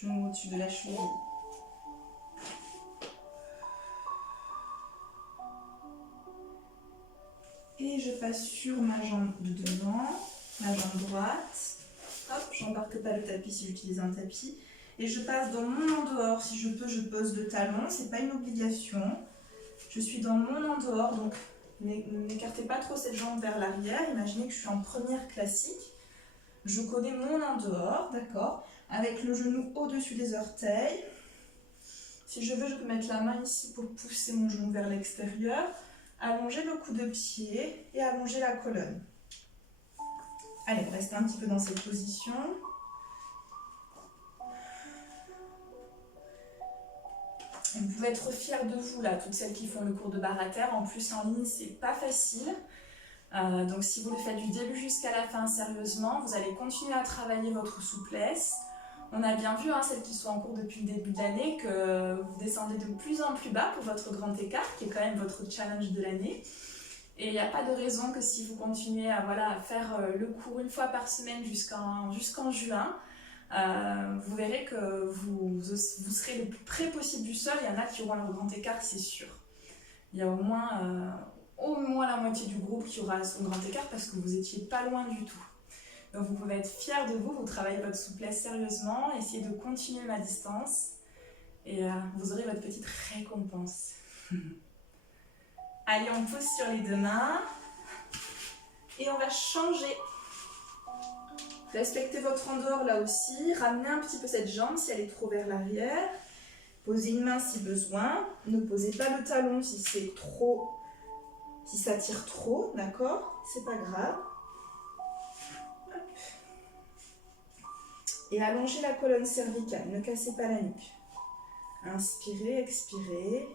Genou au-dessus de la cheville. Et je passe sur ma jambe de devant, ma jambe droite. Hop, j'embarque pas le tapis si j'utilise un tapis. Et je passe dans mon en dehors. Si je peux, je pose le talon. C'est pas une obligation. Je suis dans mon en dehors, donc n'écartez pas trop cette jambe vers l'arrière. Imaginez que je suis en première classique. Je connais mon en dehors, d'accord, avec le genou au-dessus des orteils. Si je veux, je peux mettre la main ici pour pousser mon genou vers l'extérieur. Allonger le coup de pied et allonger la colonne. Allez, restez un petit peu dans cette position. Vous pouvez être fiers de vous, là, toutes celles qui font le cours de barre à terre. En plus, en ligne, c'est pas facile. Donc, si vous le faites du début jusqu'à la fin sérieusement, vous allez continuer à travailler votre souplesse. On a bien vu, celles qui sont en cours depuis le début de l'année, que vous descendez de plus en plus bas pour votre grand écart, qui est quand même votre challenge de l'année. Et il n'y a pas de raison que si vous continuez à faire le cours une fois par semaine jusqu'en juin, vous verrez que vous serez le plus près possible du sol. Il y en a qui auront leur grand écart, c'est sûr. Il y a au moins la moitié du groupe qui aura son grand écart parce que vous n'étiez pas loin du tout. Donc vous pouvez être fiers de vous, vous travaillez votre souplesse sérieusement, essayez de continuer ma distance et vous aurez votre petite récompense. Allez, on pose sur les deux mains et on va changer. Respectez votre en dehors là aussi, ramenez un petit peu cette jambe si elle est trop vers l'arrière. Posez une main si besoin, ne posez pas le talon si ça tire trop, d'accord? C'est pas grave. Hop. Et allongez la colonne cervicale, ne cassez pas la nuque. Inspirez, expirez.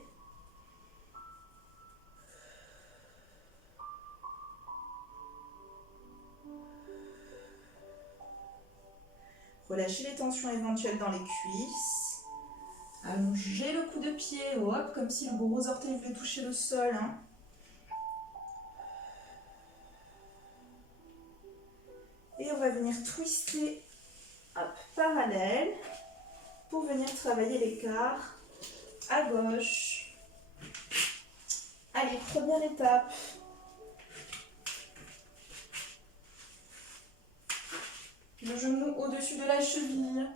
Relâchez les tensions éventuelles dans les cuisses. Allongez le coup de pied, hop, comme si le gros orteil voulait toucher le sol. Et on va venir twister, hop, parallèle, pour venir travailler l'écart à gauche. Allez, première étape. Le genou au-dessus de la cheville.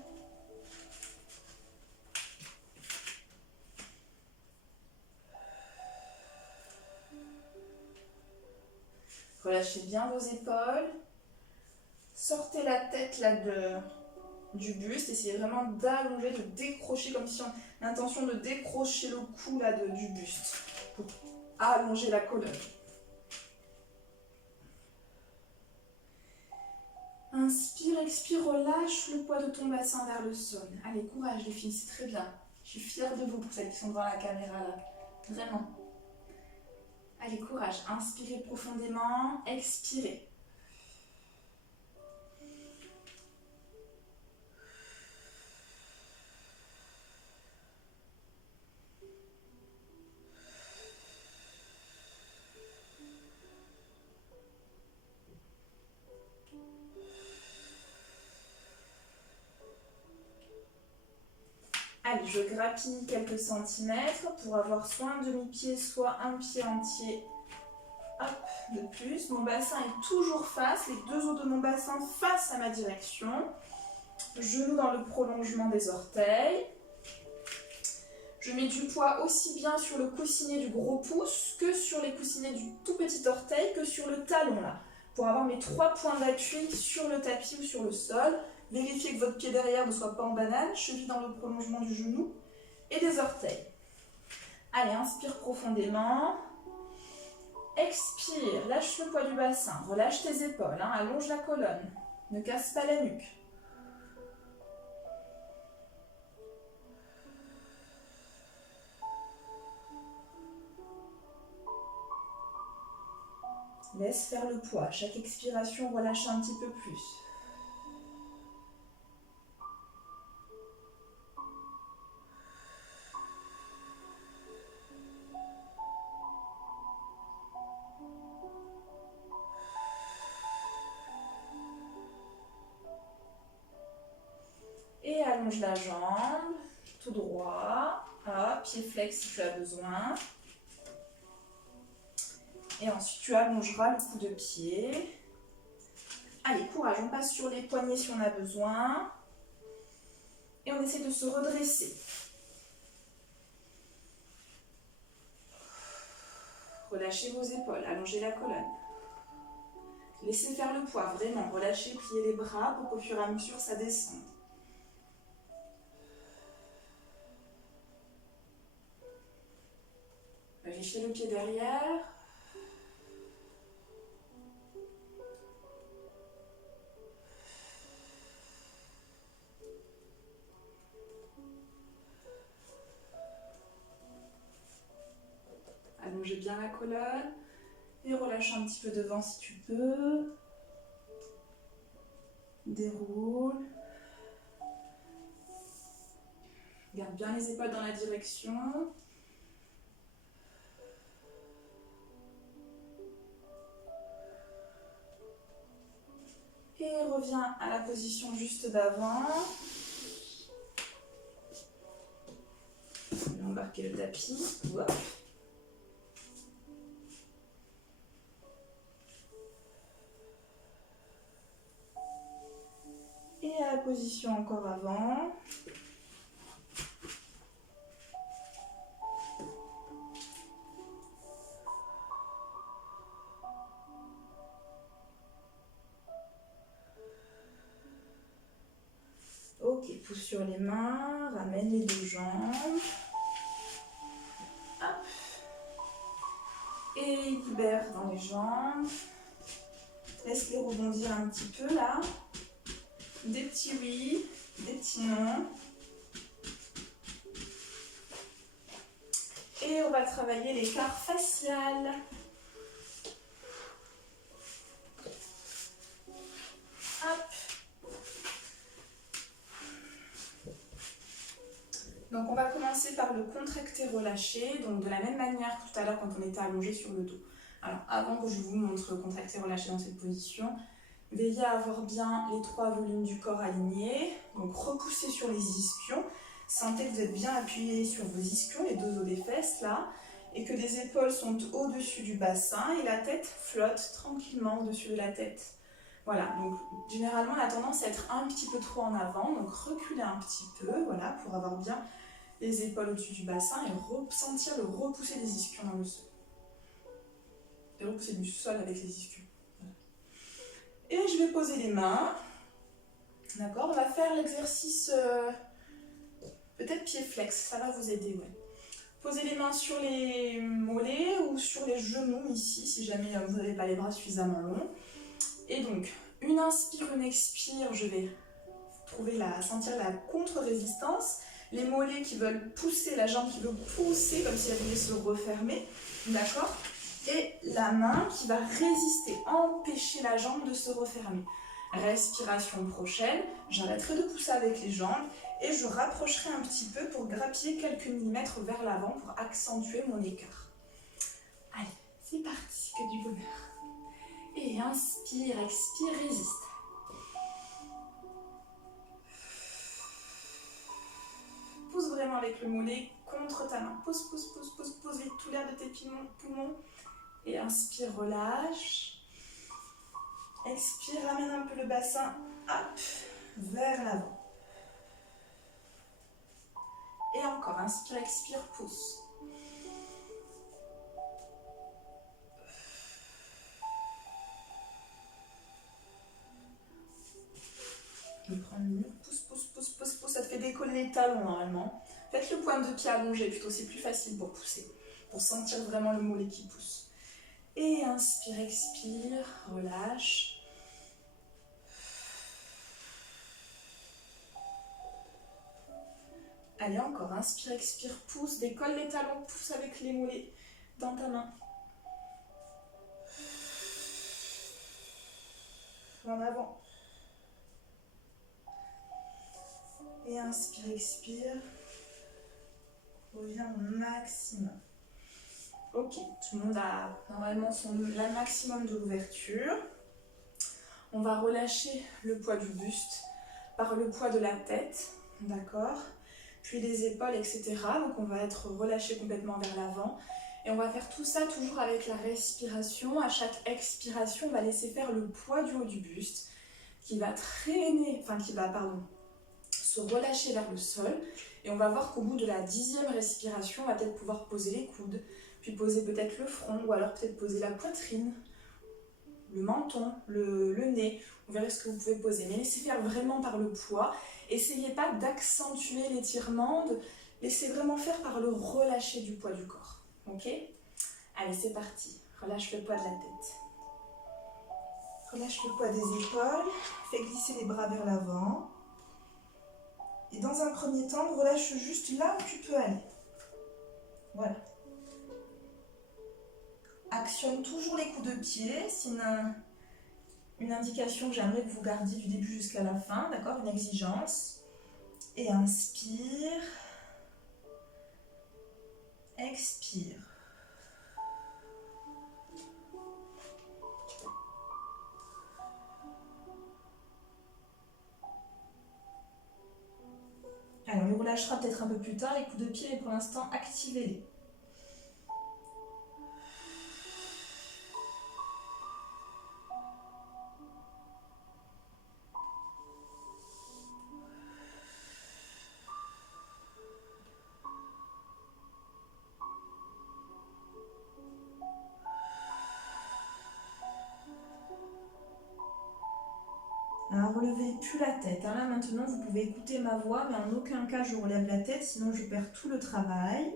Relâchez bien vos épaules. Sortez la tête là du buste. Essayez vraiment d'allonger, de décrocher comme si on a l'intention de décrocher le cou là du buste pour allonger la colonne. Inspire, expire, relâche le poids de ton bassin vers le sol. Allez, courage les filles, c'est très bien. Je suis fière de vous pour celles qui sont devant la caméra là. Vraiment. Allez, courage. Inspirez profondément, expirez. Allez, je grappille quelques centimètres pour avoir soit un demi-pied, soit un pied entier. Hop, de plus. Mon bassin est toujours face, les deux os de mon bassin face à ma direction. Genoux dans le prolongement des orteils. Je mets du poids aussi bien sur le coussinet du gros pouce que sur les coussinets du tout petit orteil que sur le talon là. Pour avoir mes 3 points d'appui sur le tapis ou sur le sol. Vérifiez que votre pied derrière ne soit pas en banane, cheville dans le prolongement du genou et des orteils. Allez, inspire profondément. Expire, lâche le poids du bassin, relâche tes épaules, allonge la colonne, ne casse pas la nuque. Laisse faire le poids, chaque expiration relâche un petit peu plus. allonges la jambe, tout droit. Hop, pied flex si tu as besoin. Et ensuite, tu allongeras le coup de pied. Allez, courage, on passe sur les poignets si on a besoin. Et on essaie de se redresser. Relâchez vos épaules, allongez la colonne. Laissez faire le poids, vraiment. Relâchez, pliez les bras pour qu'au fur et à mesure, ça descende. Vérifiez le pied derrière. Allongez bien la colonne. Et relâche un petit peu devant si tu peux. Déroule. Garde bien les épaules dans la direction. Et reviens à la position juste d'avant. On va embarquer le tapis. Hop. Et à la position encore avant. Ok, pousse sur les mains, ramène les deux jambes. Hop. Et libère dans les jambes. Laisse-les rebondir un petit peu là. Des petits oui, des petits non. Et on va travailler l'écart facial. Hop. Donc on va commencer par le contracter-relâcher, donc de la même manière que tout à l'heure quand on était allongé sur le dos. Alors avant que je vous montre le contracter-relâcher dans cette position, veillez à avoir bien les 3 volumes du corps alignés, donc repoussez sur les ischions, sentez que vous êtes bien appuyé sur vos ischions, les deux os des fesses là, et que les épaules sont au-dessus du bassin et la tête flotte tranquillement au-dessus de la tête. Voilà, donc généralement on a tendance à être un petit peu trop en avant, donc reculez un petit peu, voilà, pour avoir bien les épaules au-dessus du bassin et sentir le repousser des ischions dans le sol. Et repousser du sol avec les ischions. Voilà. Et je vais poser les mains. D'accord, on va faire l'exercice peut-être pied flex, ça va vous aider, ouais. Posez les mains sur les mollets ou sur les genoux ici, si jamais vous n'avez pas les bras suffisamment longs. Et donc, une inspire, une expire, je vais sentir la contre-résistance. Les mollets qui veulent pousser, la jambe qui veut pousser comme si elle voulait se refermer, d'accord? Et la main qui va résister, empêcher la jambe de se refermer. Respiration prochaine, j'arrêterai de pousser avec les jambes et je rapprocherai un petit peu pour grappiller quelques millimètres vers l'avant pour accentuer mon écart. Allez, c'est parti, que du bonheur. Et inspire, expire, résiste. Pousse vraiment avec le mollet contre ta main. Pousse, pousse, pousse, pousse, pousse vite tout l'air de tes poumons. Et inspire, relâche. Expire, ramène un peu le bassin, hop, vers l'avant. Et encore, inspire, expire, pousse. Je vais prendre le mur, pousse, pousse, pousse, pousse, pousse, ça te fait décoller les talons normalement. Faites le pointe de pied allongé plutôt, c'est plus facile pour pousser, pour sentir vraiment le mollet qui pousse. Et inspire, expire, relâche. Allez, encore, inspire, expire, pousse, décolle les talons, pousse avec les mollets dans ta main. En avant. Et inspire, expire. Reviens au maximum. Ok, tout le monde a normalement le maximum de l'ouverture. On va relâcher le poids du buste par le poids de la tête. D'accord? Puis les épaules, etc. Donc on va être relâché complètement vers l'avant. Et on va faire tout ça toujours avec la respiration. À chaque expiration, on va laisser faire le poids du haut du buste qui va se relâcher vers le sol. Et on va voir qu'au bout de la 10e respiration, on va peut-être pouvoir poser les coudes, puis poser peut-être le front, ou alors peut-être poser la poitrine, le menton, le nez. Vous verrez ce que vous pouvez poser. Mais laissez faire vraiment par le poids. Essayez pas d'accentuer l'étirement, laissez vraiment faire par le relâcher du poids du corps. Ok? Allez, c'est parti. Relâche le poids de la tête. Relâche le poids des épaules, fais glisser les bras vers l'avant. Et dans un premier temps, relâche juste là où tu peux aller. Voilà. Actionne toujours les coups de pied. C'est une indication que j'aimerais que vous gardiez du début jusqu'à la fin, d'accord? Une exigence. Et inspire. Expire. Alors, on les relâchera peut-être un peu plus tard, les coups de pied, mais pour l'instant, activez-les. Alors, relevez plus la tête. Là, maintenant, vous pouvez écouter ma voix, mais en aucun cas, je relève la tête, sinon je perds tout le travail.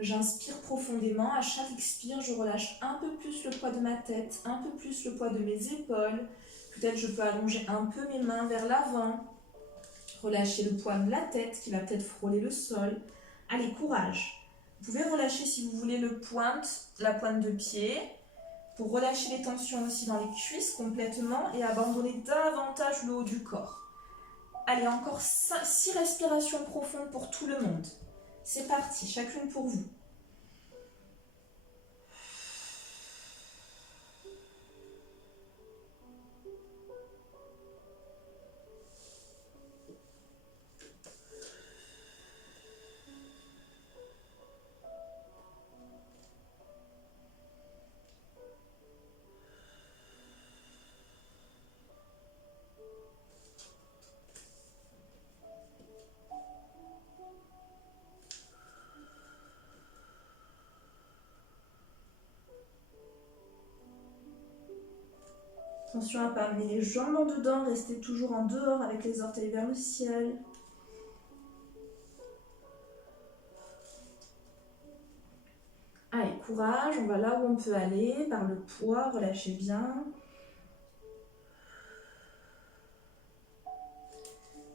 J'inspire profondément. À chaque expire, je relâche un peu plus le poids de ma tête, un peu plus le poids de mes épaules. Peut-être je peux allonger un peu mes mains vers l'avant. Relâcher le poids de la tête qui va peut-être frôler le sol. Allez, courage. Vous pouvez relâcher si vous voulez la pointe de pied, pour relâcher les tensions aussi dans les cuisses complètement et abandonner davantage le haut du corps. Allez, encore 6 respirations profondes pour tout le monde. C'est parti, chacune pour vous. Attention à ne pas amener les jambes en dedans, restez toujours en dehors avec les orteils vers le ciel. Allez, courage, on va là où on peut aller, par le poids, relâchez bien.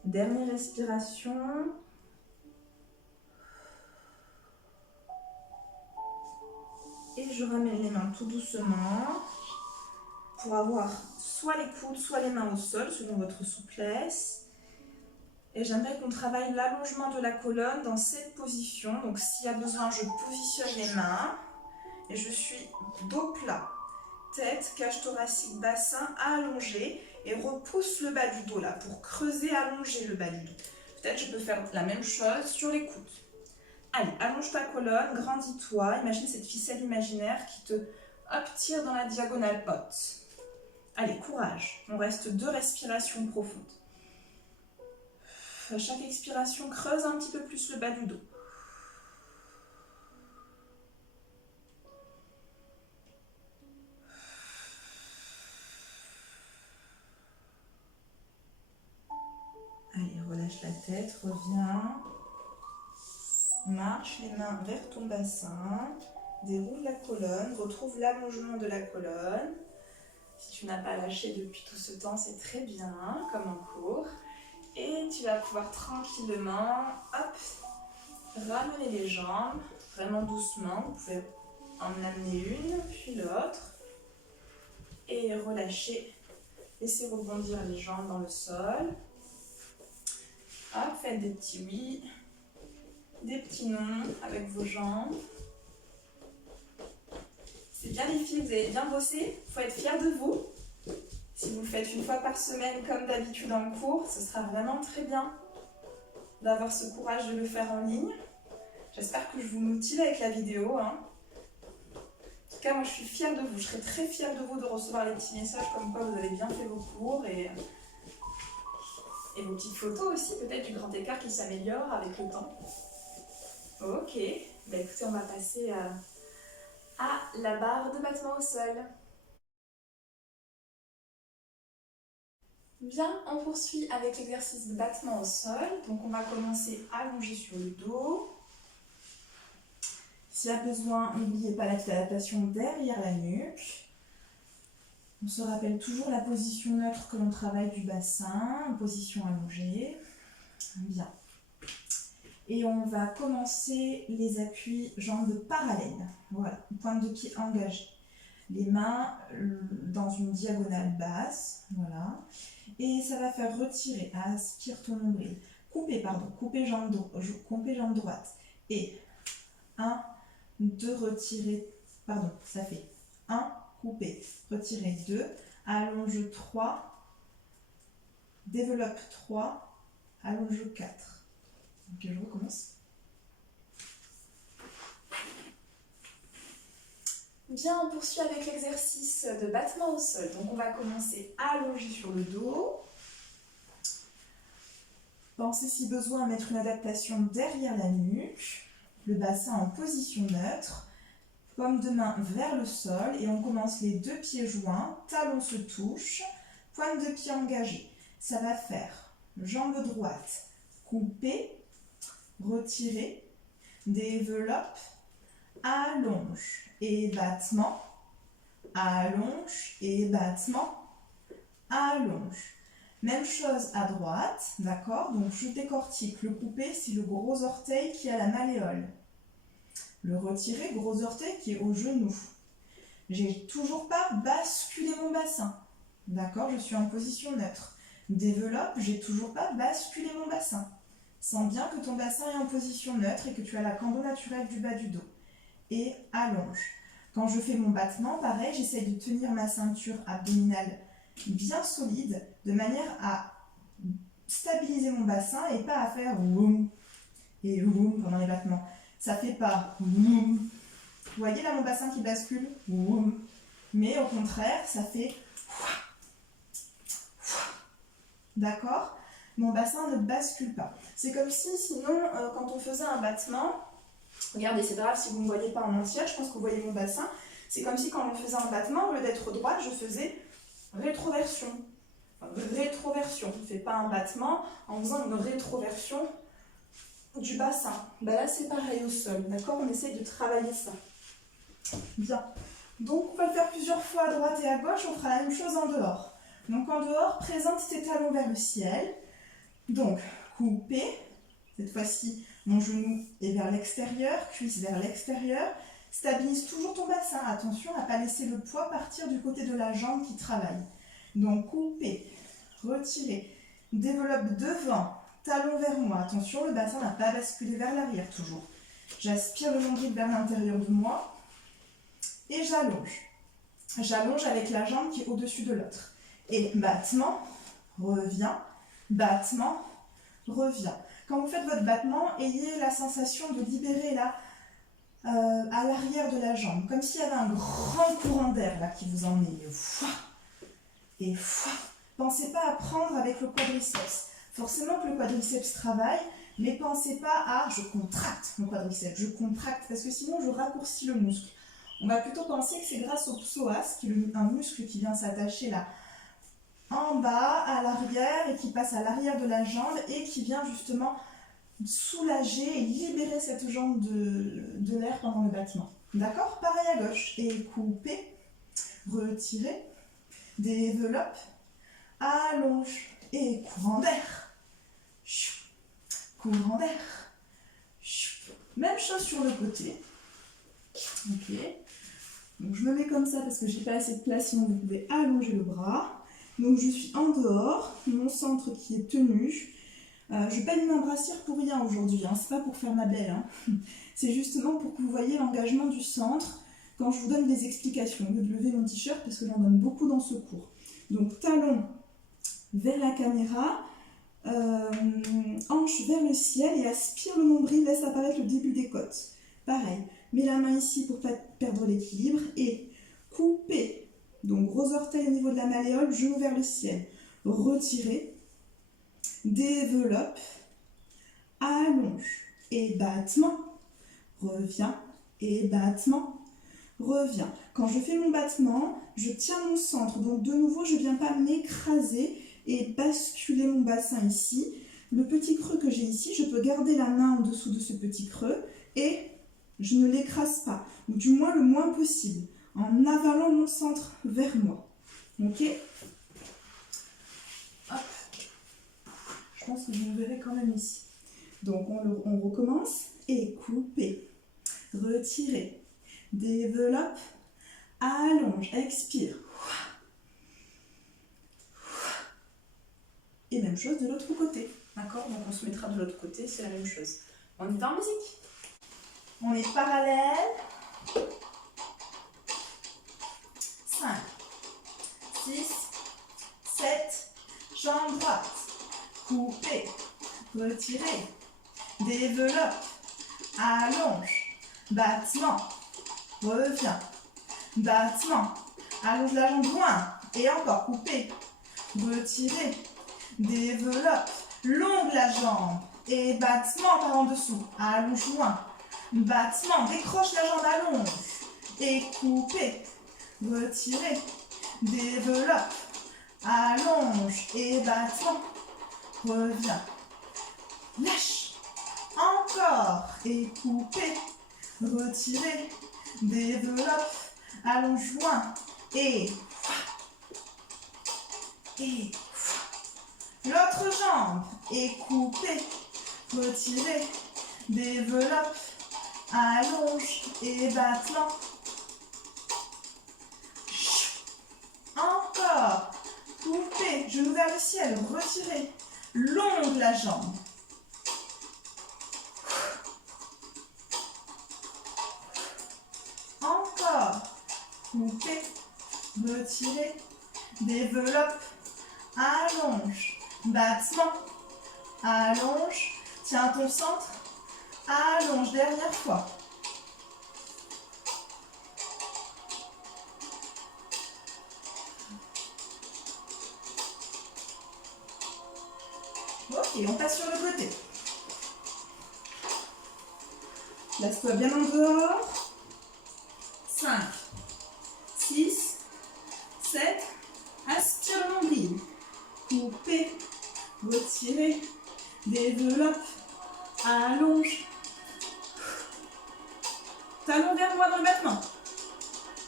Dernière respiration. Et je ramène les mains tout doucement pour avoir soit les coudes, soit les mains au sol, selon votre souplesse. Et j'aimerais qu'on travaille l'allongement de la colonne dans cette position. Donc s'il y a besoin, je positionne les mains et je suis dos plat. Tête, cage thoracique, bassin allongé et repousse le bas du dos là pour creuser, allonger le bas du dos. Peut-être je peux faire la même chose sur les coudes. Allez, allonge ta colonne, grandis-toi. Imagine cette ficelle imaginaire qui te tire dans la diagonale haute. Allez, courage. On reste 2 respirations profondes. À chaque expiration, creuse un petit peu plus le bas du dos. Allez, relâche la tête, reviens. Marche les mains vers ton bassin. Déroule la colonne, retrouve l'allongement de la colonne. Si tu n'as pas lâché depuis tout ce temps, c'est très bien, comme en cours. Et tu vas pouvoir tranquillement, ramener les jambes, vraiment doucement. Vous pouvez en amener une, puis l'autre. Et relâcher. Laissez rebondir les jambes dans le sol. Faites des petits oui, des petits non avec vos jambes. C'est bien les filles, vous avez bien bossé. Il faut être fiers de vous. Si vous le faites une fois par semaine comme d'habitude en cours, ce sera vraiment très bien. d'avoir ce courage de le faire en ligne. J'espère que je vous motive avec la vidéo. En tout cas, moi je suis fière de vous. Je serai très fière de vous de recevoir les petits messages comme quoi vous avez bien fait vos cours et vos petites photos aussi, peut-être du grand écart qui s'améliore avec le temps. Ok, bah écoutez, on va passer à la barre de battement au sol. Bien, on poursuit avec l'exercice de battement au sol. Donc on va commencer allongé sur le dos. S'il y a besoin, n'oubliez pas la petite adaptation derrière la nuque. On se rappelle toujours la position neutre que l'on travaille du bassin, position allongée. Bien. Et on va commencer les appuis jambes parallèles. Voilà, pointe de pied engagée. Les mains dans une diagonale basse. Voilà. Et ça va faire retirer. Aspire ton nombril. Couper jambe droite. Et 1, 2, retirer. Pardon, ça fait 1, couper, retirer 2, allonge 3, développe 3, allonge 4. Ok, je recommence. Bien, on poursuit avec l'exercice de battement au sol. Donc on va commencer allongé sur le dos. Pensez si besoin à mettre une adaptation derrière la nuque, le bassin en position neutre, paume de main vers le sol et on commence les deux pieds joints, talons se touchent, pointe de pied engagée. Ça va faire jambe droite, couper, retirer, développe, allonge et battement, allonge et battement, allonge. Même chose à droite, d'accord? Donc je décortique. Le couper, c'est le gros orteil qui a la malléole. Le retirer, gros orteil qui est au genou. J'ai toujours pas basculé mon bassin. D'accord? Je suis en position neutre. Développe, j'ai toujours pas basculé mon bassin. Sens bien que ton bassin est en position neutre et que tu as la cambo naturelle du bas du dos. Et allonge. Quand je fais mon battement, pareil, j'essaie de tenir ma ceinture abdominale bien solide, de manière à stabiliser mon bassin et pas à faire woum et woum pendant les battements. Ça fait pas woum. Vous voyez là mon bassin qui bascule, woum. Mais au contraire, ça fait d'accord? Mon bassin ne bascule pas. C'est comme si, sinon, quand on faisait un battement, regardez, c'est grave si vous ne me voyez pas en entière, je pense que vous voyez mon bassin. C'est comme si quand on faisait un battement, au lieu d'être droite, je faisais rétroversion. Rétroversion. On ne fait pas un battement en faisant une rétroversion du bassin. Ben là, c'est pareil au sol. D'accord? On essaye de travailler ça. Bien. Donc, on va le faire plusieurs fois à droite et à gauche. On fera la même chose en dehors. Donc, en dehors, présente tes talons vers le ciel. Donc, couper. Cette fois-ci, mon genou est vers l'extérieur, cuisse vers l'extérieur. Stabilise toujours ton bassin. Attention à ne pas laisser le poids partir du côté de la jambe qui travaille. Donc, couper, retirer, développe devant, talon vers moi. Attention, le bassin n'a pas basculé vers l'arrière toujours. J'aspire le nombril vers l'intérieur de moi et j'allonge. J'allonge avec la jambe qui est au-dessus de l'autre. Et battement, revient, battement, revient. Quand vous faites votre battement, ayez la sensation de libérer là, à l'arrière de la jambe, comme s'il y avait un grand courant d'air là qui vous emmenait. Et pensez pas à prendre avec le quadriceps. Forcément que le quadriceps travaille, mais pensez pas à je contracte mon quadriceps, je contracte, parce que sinon je raccourcis le muscle. On va plutôt penser que c'est grâce au psoas, qui est un muscle qui vient s'attacher là en bas, à l'arrière, et qui passe à l'arrière de la jambe, et qui vient justement soulager et libérer cette jambe de l'air pendant le battement. D'accord? Pareil à gauche. Et couper, retirer, développe, allonge et courant d'air. Courant d'air. Même chose sur le côté. Ok. Donc je me mets comme ça parce que j'ai pas assez de place, sinon vous pouvez allonger le bras. Donc je suis en dehors, mon centre qui est tenu. Je n'ai pas mis ma brassière pour rien aujourd'hui, hein. C'est pas pour faire ma belle. Hein. C'est justement pour que vous voyez l'engagement du centre quand je vous donne des explications. Au lieu de lever mon t-shirt parce que j'en donne beaucoup dans ce cours. Donc talon vers la caméra, Hanche vers le ciel et aspire le nombril, laisse apparaître le début des côtes. Pareil, mets la main ici pour ne pas perdre l'équilibre et couper. Donc gros orteil au niveau de la malléole, genou vers le ciel. Retirez, développe, allonge et battement. Reviens et battement. Reviens. Quand je fais mon battement, je tiens mon centre. Donc de nouveau, je ne viens pas m'écraser et basculer mon bassin ici. Le petit creux que j'ai ici, je peux garder la main en dessous de ce petit creux et je ne l'écrase pas, ou du moins le moins possible, en avalant mon centre vers moi. Ok? Hop. Je pense que vous me verrez quand même ici. Donc on recommence et couper, retirer, développe, allonge, expire. Et même chose de l'autre côté. D'accord? Donc on se mettra de l'autre côté, c'est la même chose. On y va en musique. On est parallèle. 5, 6, 7, jambe droite. Couper, retirer, développe, allonge, battement, reviens, battement, allonge la jambe loin, et encore couper, retirer, développe, longue la jambe, et battement par en dessous, allonge loin, battement, décroche la jambe, allonge, et couper, retirer, développe, allonge, et battement, reviens, lâche, encore, et couper, retirer, développe, allonge loin, et l'autre jambe, et couper, retirer, développe, allonge, et battement, encore, couper, genou vers le ciel, retirer, longue la jambe. Encore. Couper, retirer, développe, allonge, battement, allonge, tiens ton centre, allonge, dernière fois. Ok, on passe sur le côté. Laisse-toi bien en dehors. 5, 6, 7, aspire le nombril. Couper, retirer, développe, allonge. Talon vers moi dans le battement.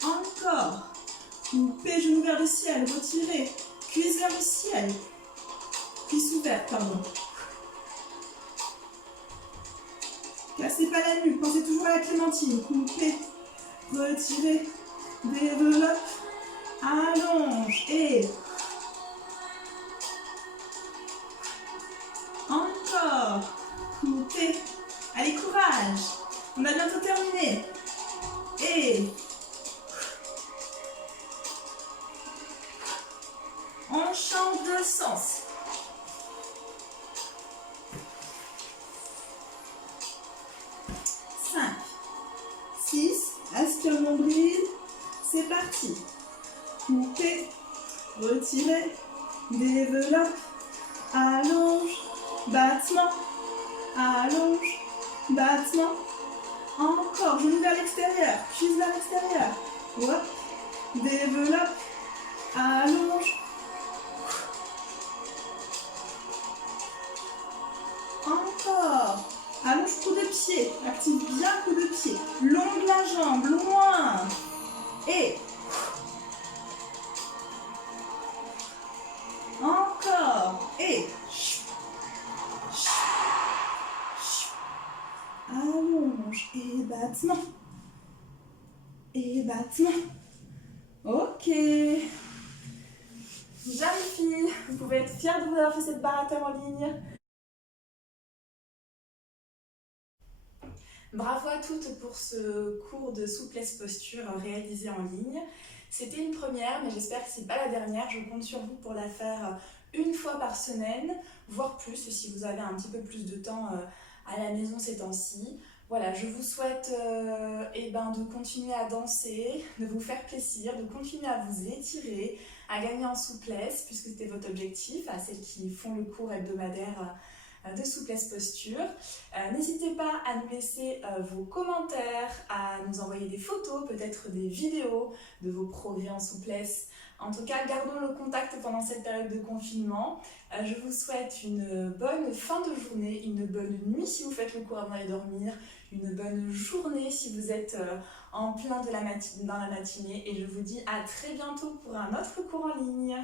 Encore. Couper, genou vers le ciel, retirer, cuisse vers le ciel. Cuisse ouverte, pardon. Cassez pas la nuque, pensez toujours à la clémentine. Coupez, retirez, développe, allonge et encore. Coupez. Allez, courage. On a bientôt terminé. Et on change de sens. 5, 6, aspire le nombril, c'est parti. Coupez, retirez, développe, allonge, battement, allonge, battement. Encore, genou vers l'extérieur, cuisse vers l'extérieur. Hop, développe, allonge. Encore. Allonge coup de pied, active bien coup de pied. Longue la jambe, loin. Et encore. Et allonge et battement. Et battement. Ok. Bien les filles, vous pouvez être fiers de vous avoir fait cette baratin en ligne. Bravo à toutes pour ce cours de souplesse posture réalisé en ligne. C'était une première, mais j'espère que c'est pas la dernière. Je compte sur vous pour la faire une fois par semaine, voire plus si vous avez un petit peu plus de temps à la maison ces temps-ci. Voilà, je vous souhaite de continuer à danser, de vous faire plaisir, de continuer à vous étirer, à gagner en souplesse, puisque c'était votre objectif, à celles qui font le cours hebdomadaire de souplesse posture. N'hésitez pas à nous laisser vos commentaires, à nous envoyer des photos, peut-être des vidéos de vos progrès en souplesse. En tout cas, gardons le contact pendant cette période de confinement. Je vous souhaite une bonne fin de journée, une bonne nuit si vous faites le cours avant d'aller dormir, une bonne journée si vous êtes en plein dans la matinée, et je vous dis à très bientôt pour un autre cours en ligne.